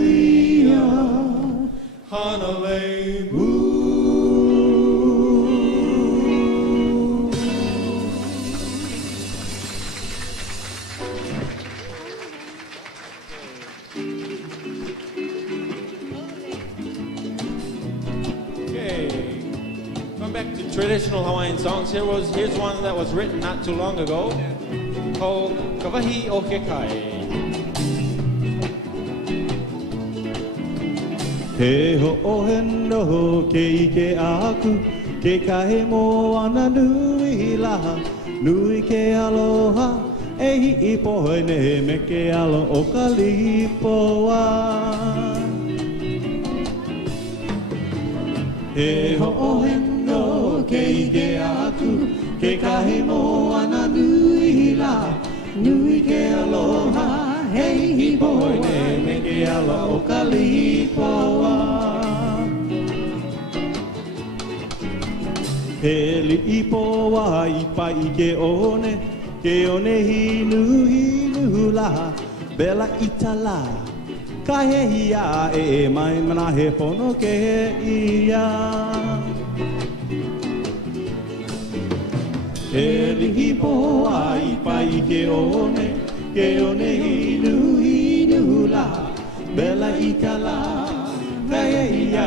ia, Hanalei Okay, going back to traditional Hawaiian songs. Here's one that was written not too long ago, called Kavahi o Kekai. He ho'ohe noho ke ike aku, ke kahe mo ana nui laha, nui ke aloha, e hi'i pohe ne me ke alo o ka lipoa. He ho'ohe no hipoine me Kealahou Kalipoa. Peli ipoa ipa ike one, ke one hinu hula, bela itala, kahehia mai mana he pono ke ia. Peli ipoa ipa ike one, ke one hinu hula, bela itala, kahehia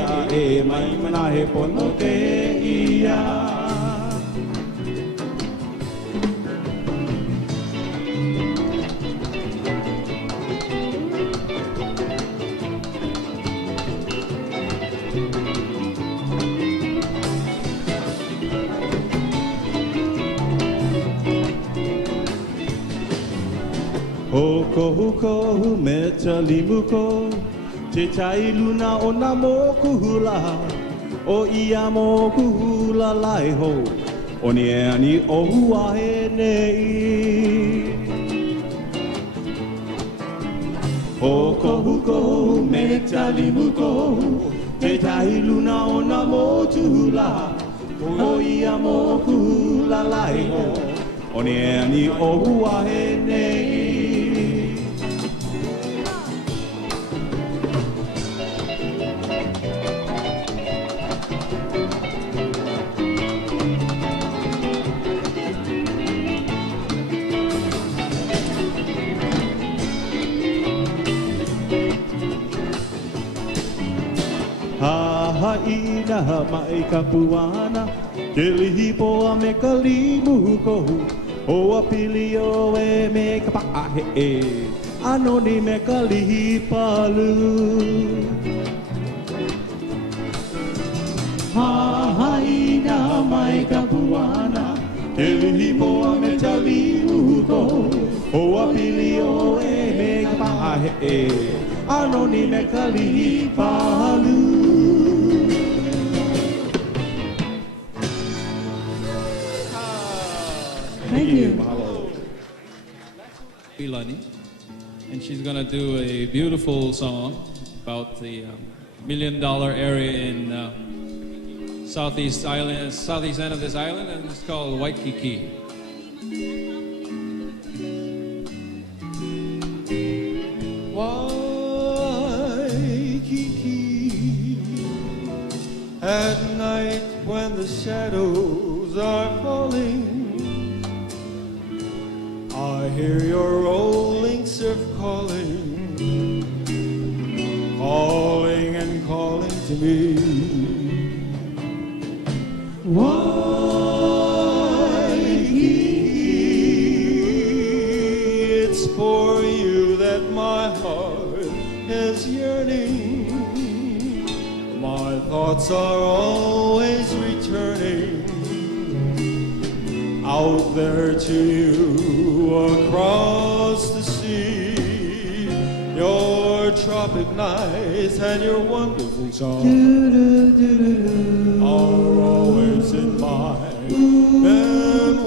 mai mana he pono ke ia. Hokohu me talimuko, te tai luna o na moku hula, o ia moku hula lai ho, o ni ani o hua he nei. Hokohu me talimuko, te tai luna o na moku hula, o ia moku hula lai ho, o ni ani o hua he nei. Haina mai ka puana, ke lihipoa me ka limuko, o apili o e me ka paahe e, anoni me ka lihipalu. Haina mai ka puana, ke lihipoa me ka limuko, o apili o e me ka paahe e, anoni me ka lihipalu. Thank you. Ilani, and she's going to do a beautiful song about the $1 million area in southeast end of this island, and it's called Waikiki. Waikiki, at night when the shadows are falling, I hear your rolling surf calling, calling and calling to me. Waikiki, it's for you that my heart is yearning. My thoughts are always returning out there to you across the sea. Your tropic nights and your wonderful songs are always in my memory.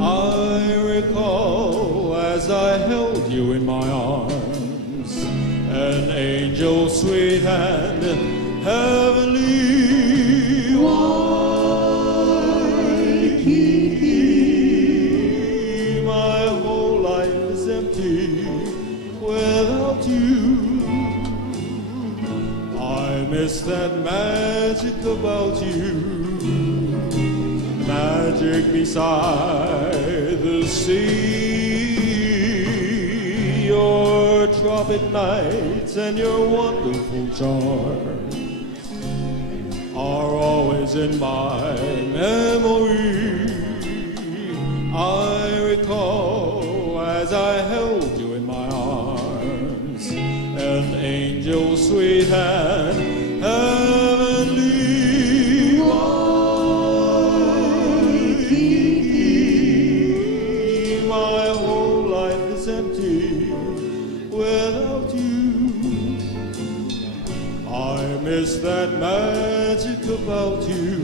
I recall as I held you in my arms, an angel sweet and heavenly. My whole life is empty without you. I miss that magic about you, magic beside the sea. Your tropic nights and your wonderful charms are always in my memory. I recall as I held you in my arms, an angel sweet and heavenly. Waikiki, my whole life is empty without you. I miss that magic about you,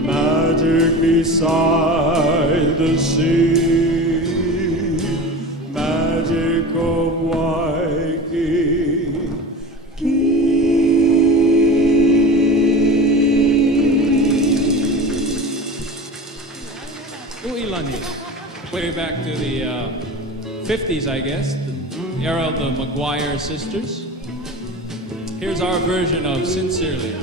magic beside the sea, magic of Waikiki. Uilani. Way back to the 50s, I guess, the era of the McGuire sisters. Here's our version of Sincerely.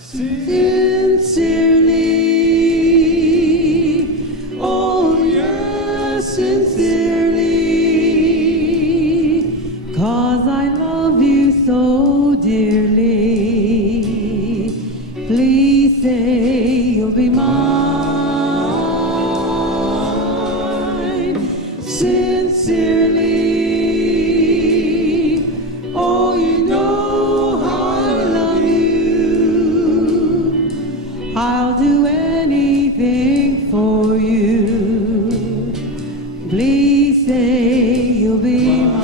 Sincerely, oh yes, sincerely, 'cause I love you so dearly. Please say you'll be mine. Sincerely, oh, you know how I love you. I'll do anything for you. Please say you'll be mine.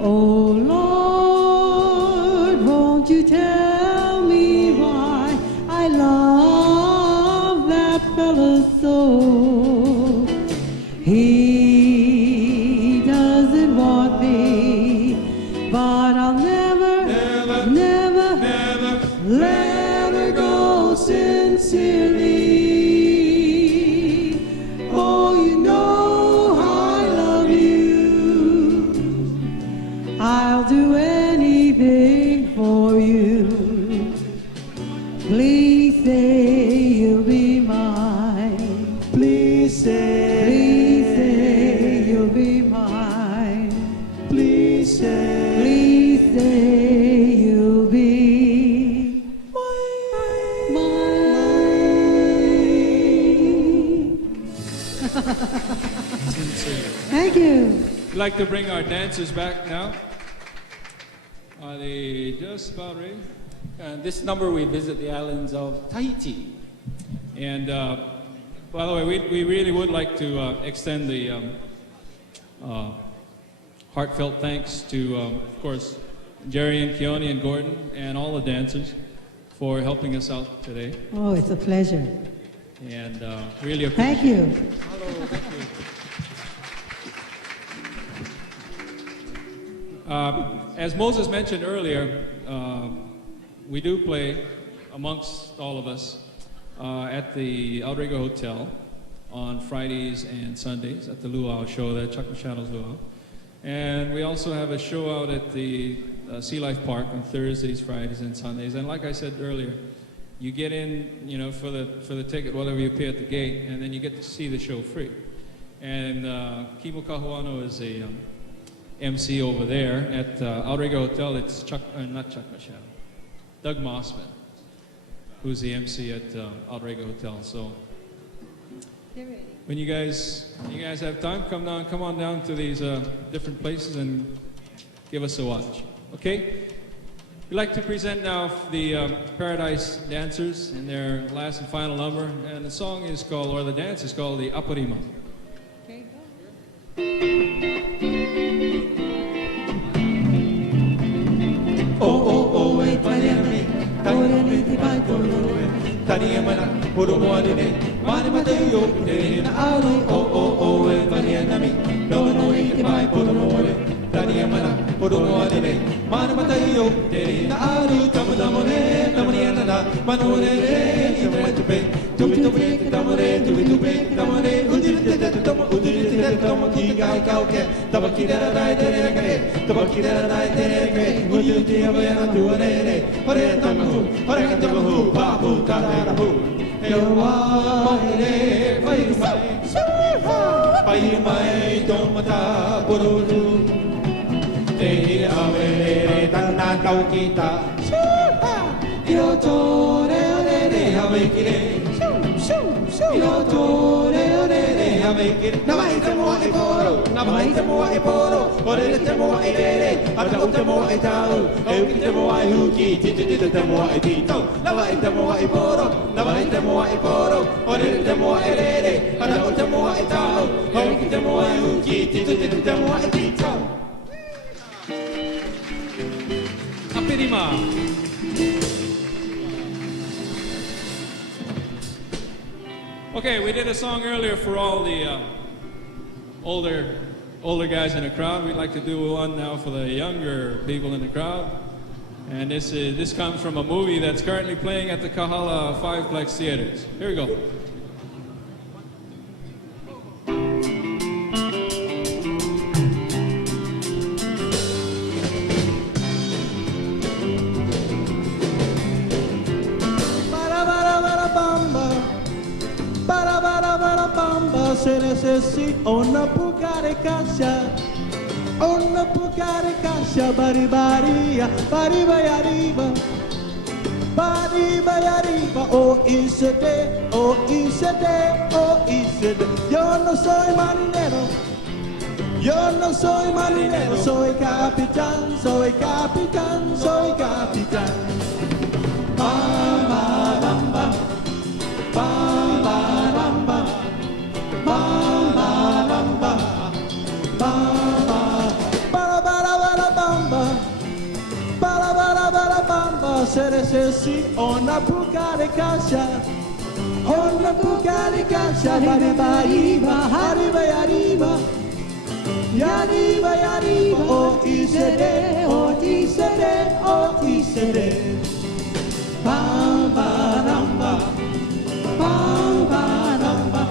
Oh Lord, won't you tell me why I love that fella so? He doesn't want me, but I'll never, never let her go. Sincerely, oh, you know how I love you. I'll do anything for you. Please say you'll be mine. Please say you'll be mine. Please say you'll be Thank you. We'd like to bring our dancers back now. Are they just about ready? This number we visit the islands of Tahiti. And by the way, we really would like to extend the heartfelt thanks to, of course, Jerry and Keone and Gordon and all the dancers for helping us out today. Oh, it's a pleasure. And really appreciate Thank you. Hello, thank you. As Moses mentioned earlier, we do play amongst all of us at the Outrigger Hotel on Fridays and Sundays at the Luau show, the Chakmashanos Luau. And we also have a show out at the Sea Life Park on Thursdays, Fridays, and Sundays. And like I said earlier, you get in, you know, for the ticket, whatever you pay at the gate, and then you get to see the show free. And Kimo Kahuano is a MC over there at Outrigger Hotel. It's not Chuck Machado, Doug Mossman, who's the MC at Outrigger Hotel. So when you guys have time, come on down to these different places and give us a watch. Okay? We'd like to present now the Paradise Dancers in their last and final number, and the song is called, or the dance is called the Aparima. Taniamana, Purumoadine, Manimateo, Dana Aro, oh, Vanianami, no, by Purumore, Taniamana, Purumoadine, Manimateo, Dana Aro, Tamadamone, Tamaniana, Manore, to be to break Tamare, to be to break Tamare, Udit, Kiga, Kauke, Tabakida, Tabakida, Udit, to an ere, Paretamu, Babu, Tarahu, Paimai, Domata, Burudu, Te Avere, Tana Kaukita, Yotore, Havekire, Yotore, Havekire, Namaitamo Eporo, Namaitamo Eporo, Oretamo Ere, Atautamo Etau, Okitamo Ihuki, Titamo Etito, Namaitamo Eporo, Namaitamo Eporo, Oretamo Ere, Atautamo Etau, Okitamo Ihuki, Titamo Etito. Apirima. Okay, we did a song earlier for all the older guys in the crowd. We'd like to do one now for the younger people in the crowd. And this comes from a movie that's currently playing at the Kahala 5-plex theaters. Here we go. Se necesita una puca de casa, bari baria, bari bayariba, oh isede, oh isede, oh isede. Yo no soy marinero, yo no soy marinero, soy capitán, soy capitán, soy capitán. Bamba, bamba, bamba, bamba. Bamba, bamba, bamba, bamba, se necesita una puca de casa, arriba, arriba, arriba, y arriba, oh isede, oh isede, oh isede. Bamba, bamba, bamba, bamba.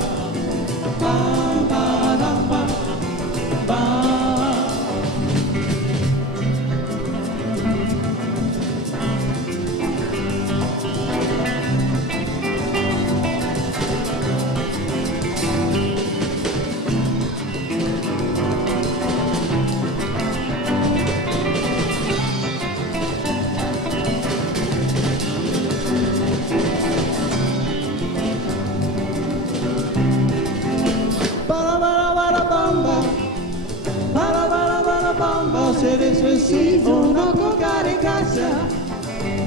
Se necesita una puca de casa,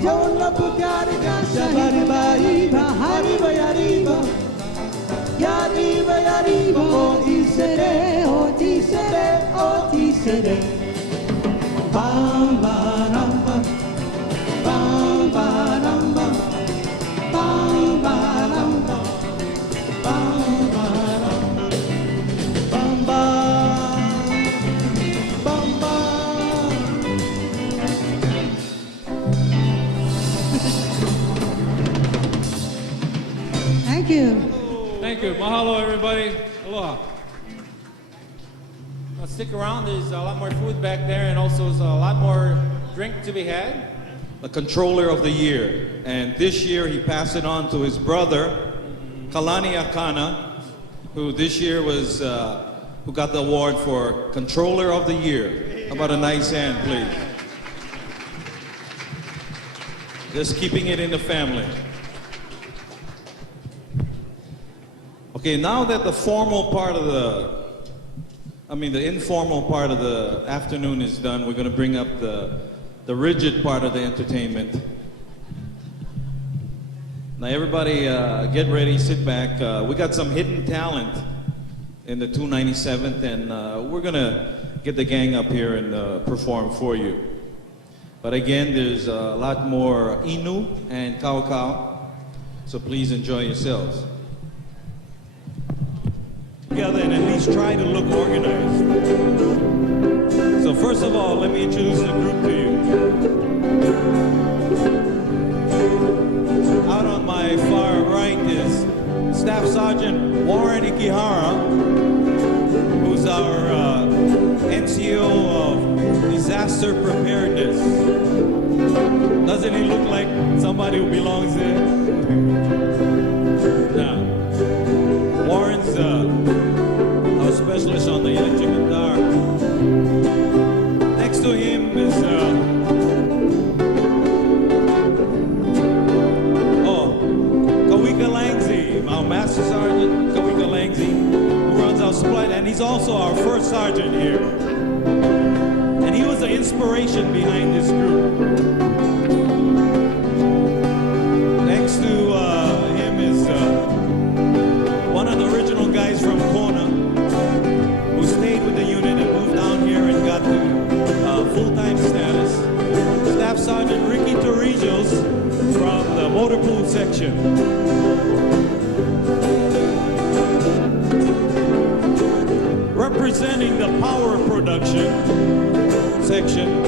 una puca de casa, arriba, arriba, arriba, y arriba, oh isede, oh isede, oh isede. Bamba, bamba, bamba, bamba, bamba, bamba, bamba, bamba. Thank you. Thank you. Mahalo, everybody. Aloha. Now stick around. There's a lot more food back there, and also there's a lot more drink to be had. The controller of the year. And this year he passed it on to his brother, Kalani Akana, who this year was, who got the award for controller of the year. How about a nice hand, please? Just keeping it in the family. Okay, now that the formal part of the informal part of the afternoon is done, we're going to bring up the rigid part of the entertainment. Now everybody get ready, sit back. We got some hidden talent in the 297th, and we're going to get the gang up here and perform for you. But again, there's a lot more inu and Kawika, so please enjoy yourselves. Together and at least try to look organized. So first of all, let me introduce the group to you. Out on my far right is Staff Sergeant Warren Ikihara, who's our NCO of Disaster Preparedness. Doesn't he look like somebody who belongs there? Now, Warren's our specialist on the electric guitar. Next to him is Kawika Langsi, our Master Sergeant, Kawika Langsi, who runs our supply, and he's also our first sergeant here. And he was the inspiration behind this group. Next to him is one of the original guys from Kona, who stayed with the unit and moved down here and got to full-time status. Staff Sergeant Ricky Torrijos from the motor pool section. Representing the Power Production section,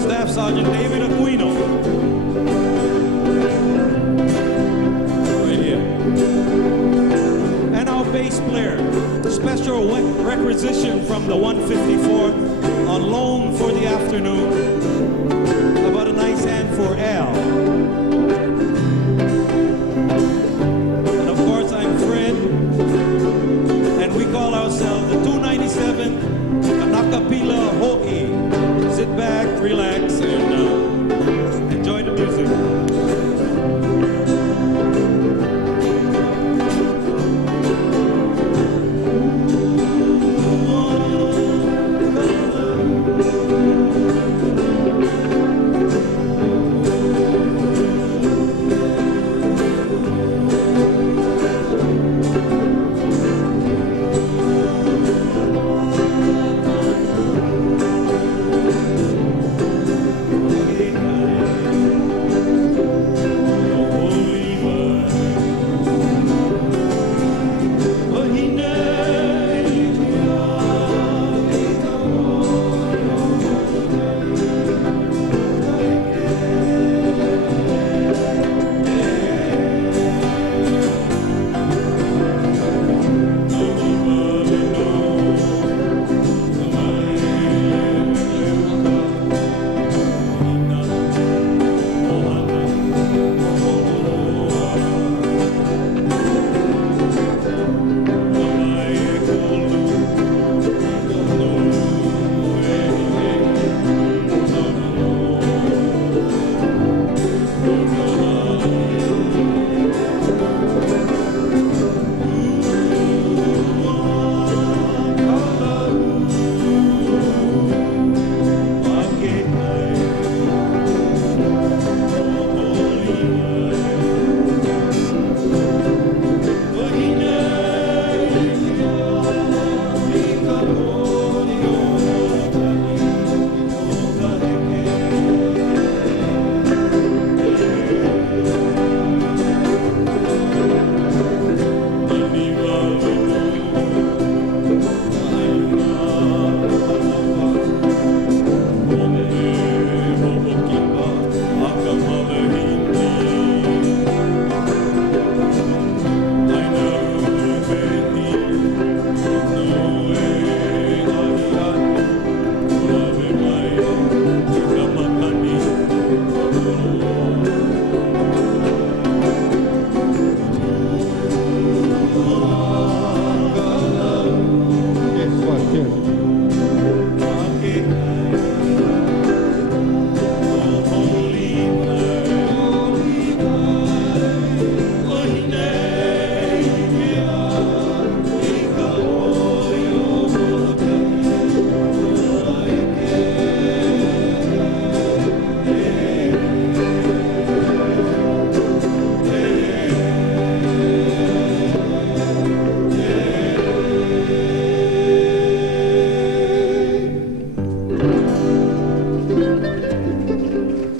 Staff Sergeant David Aquino. Right here. And our bass player, special requisition from the 154th on loan for the afternoon. How about a nice hand for Al? And of course, I'm Fred. We call ourselves the 297th ATCF. Sit back, relax, and enjoy the music.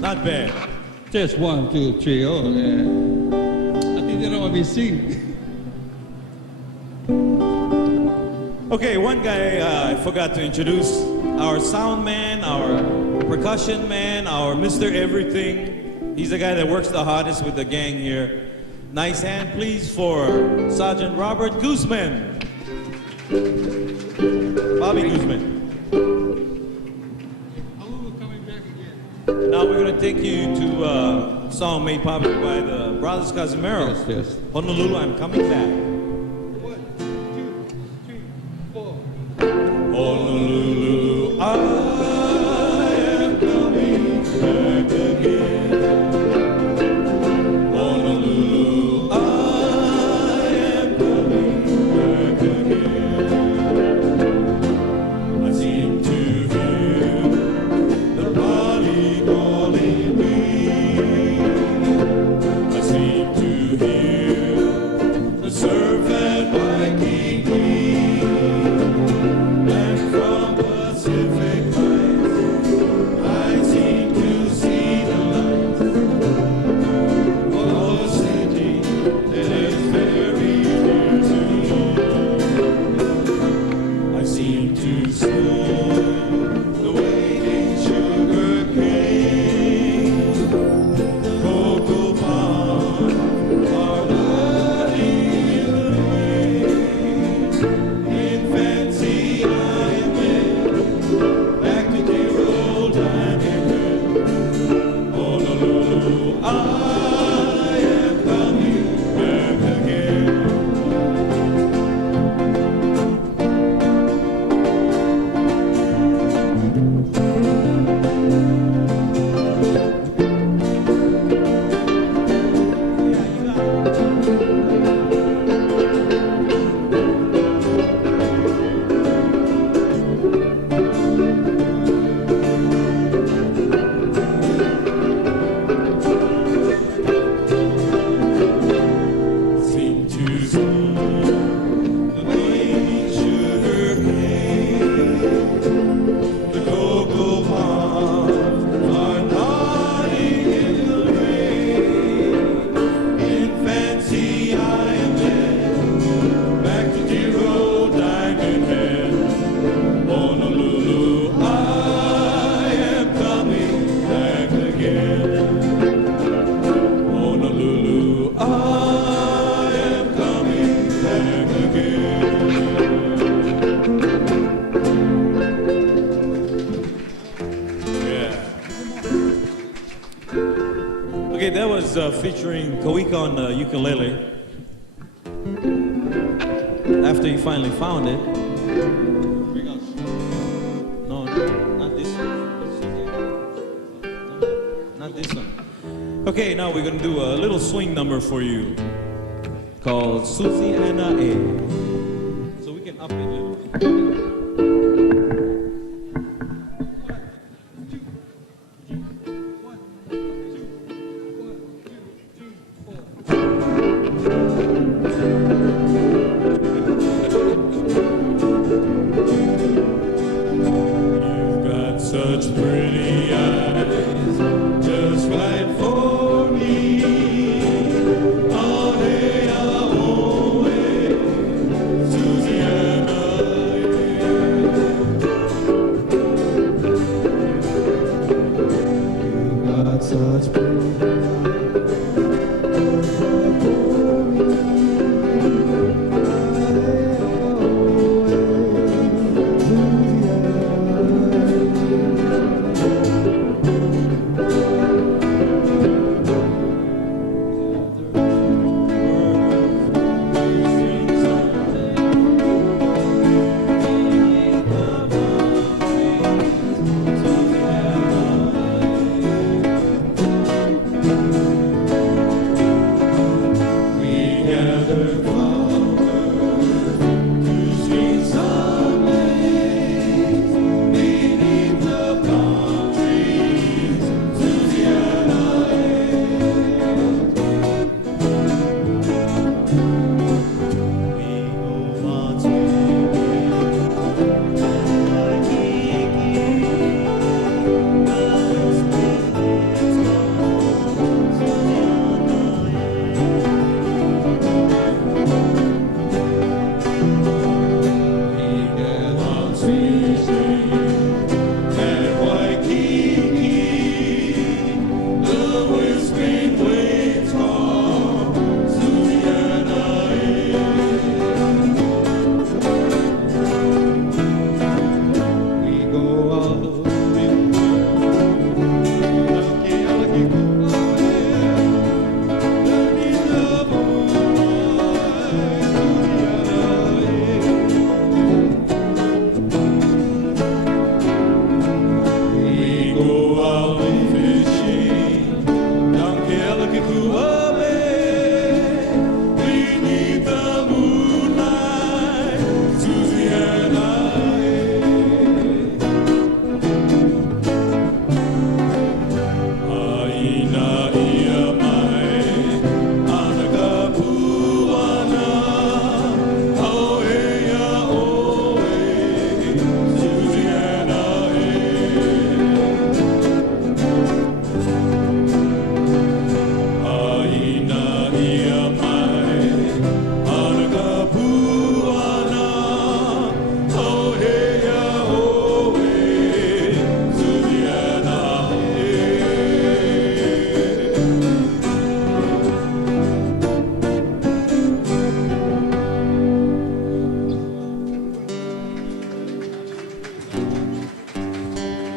Not bad. Just 1, 2, 3, oh, yeah. I think they know what we sing. Okay, one guy I forgot to introduce. Our sound man, our percussion man, our Mr. Everything. He's the guy that works the hardest with the gang here. Nice hand, please, for Sergeant Robert Guzman. Bobby Guzman. Now we're going to take you to a song made popular by the Brothers Casimiro. Yes, yes. Honolulu, I'm coming back. 1, 2, 3, 4. Honolulu, I am coming back again. Honolulu, I am coming back again. I seem to hear the body calling me. I seem to hear the surf and Waikiki. And from Pacific Heights, I seem to see the lights of a city that is very dear to me. I Okay, that was featuring Kawika on the ukulele. After he finally found it. No, not this one. Not this one. Okay, now we're gonna do a little swing number for you called Susie Anna A. So we can up it a little bit. Such pretty eyes, just right for me. Oh, hey, oh, hey, Susanna, you got such pretty eyes, just right for me.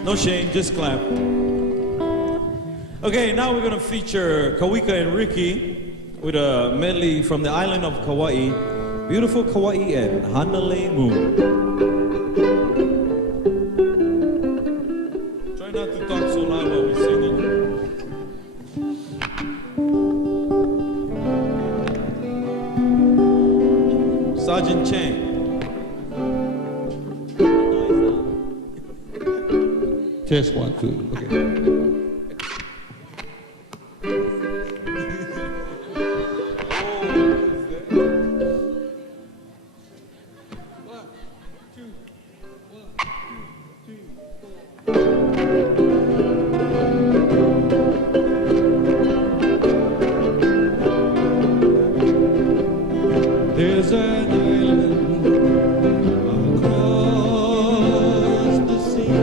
No shame, just clap. Okay, now we're gonna feature Kawika and Ricky with a medley from the island of Kauai, beautiful Kauai and Hanalei Moon. Try not to talk so loud while we're singing. Sergeant Chang. Test 1, 2. Okay. There's an island across the sea.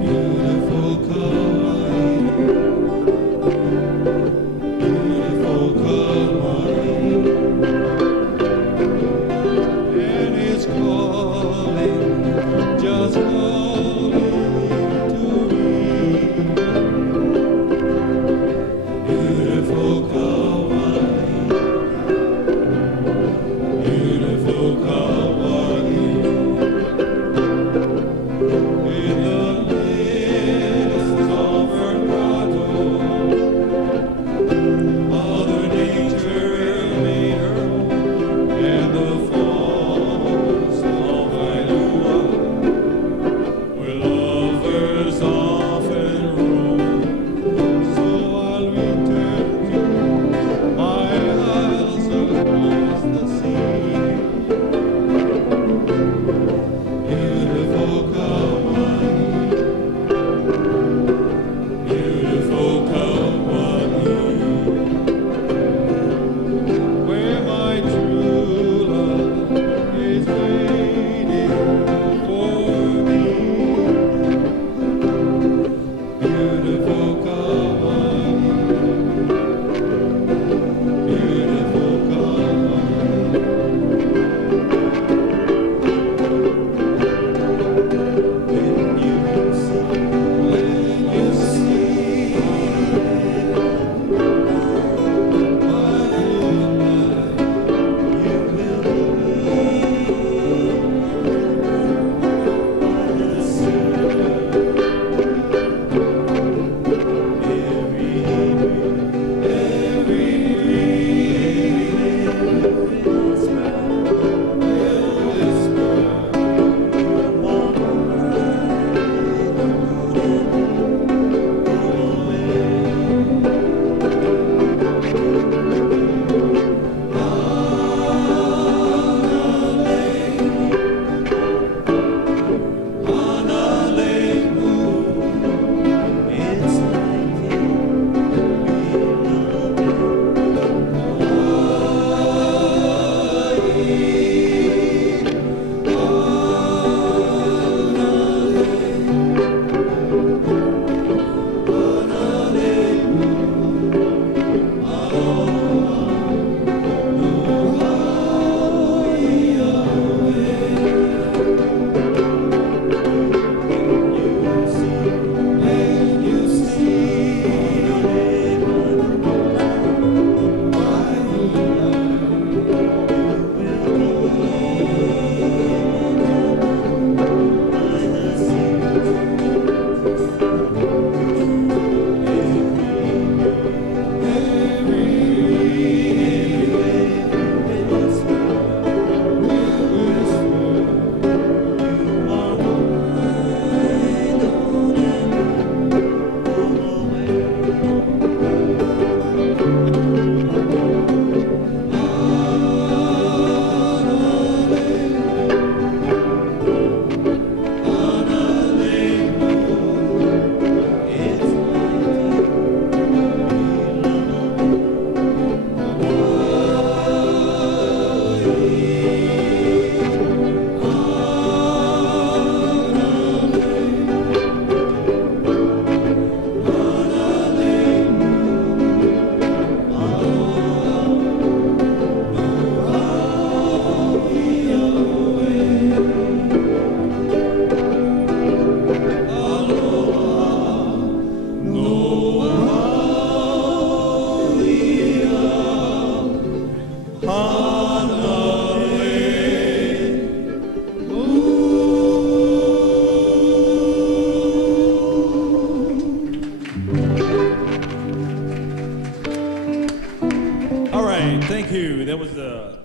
Beautiful Kauai, beautiful Kauai, and it's calling, just calling to me. right, thank you. That was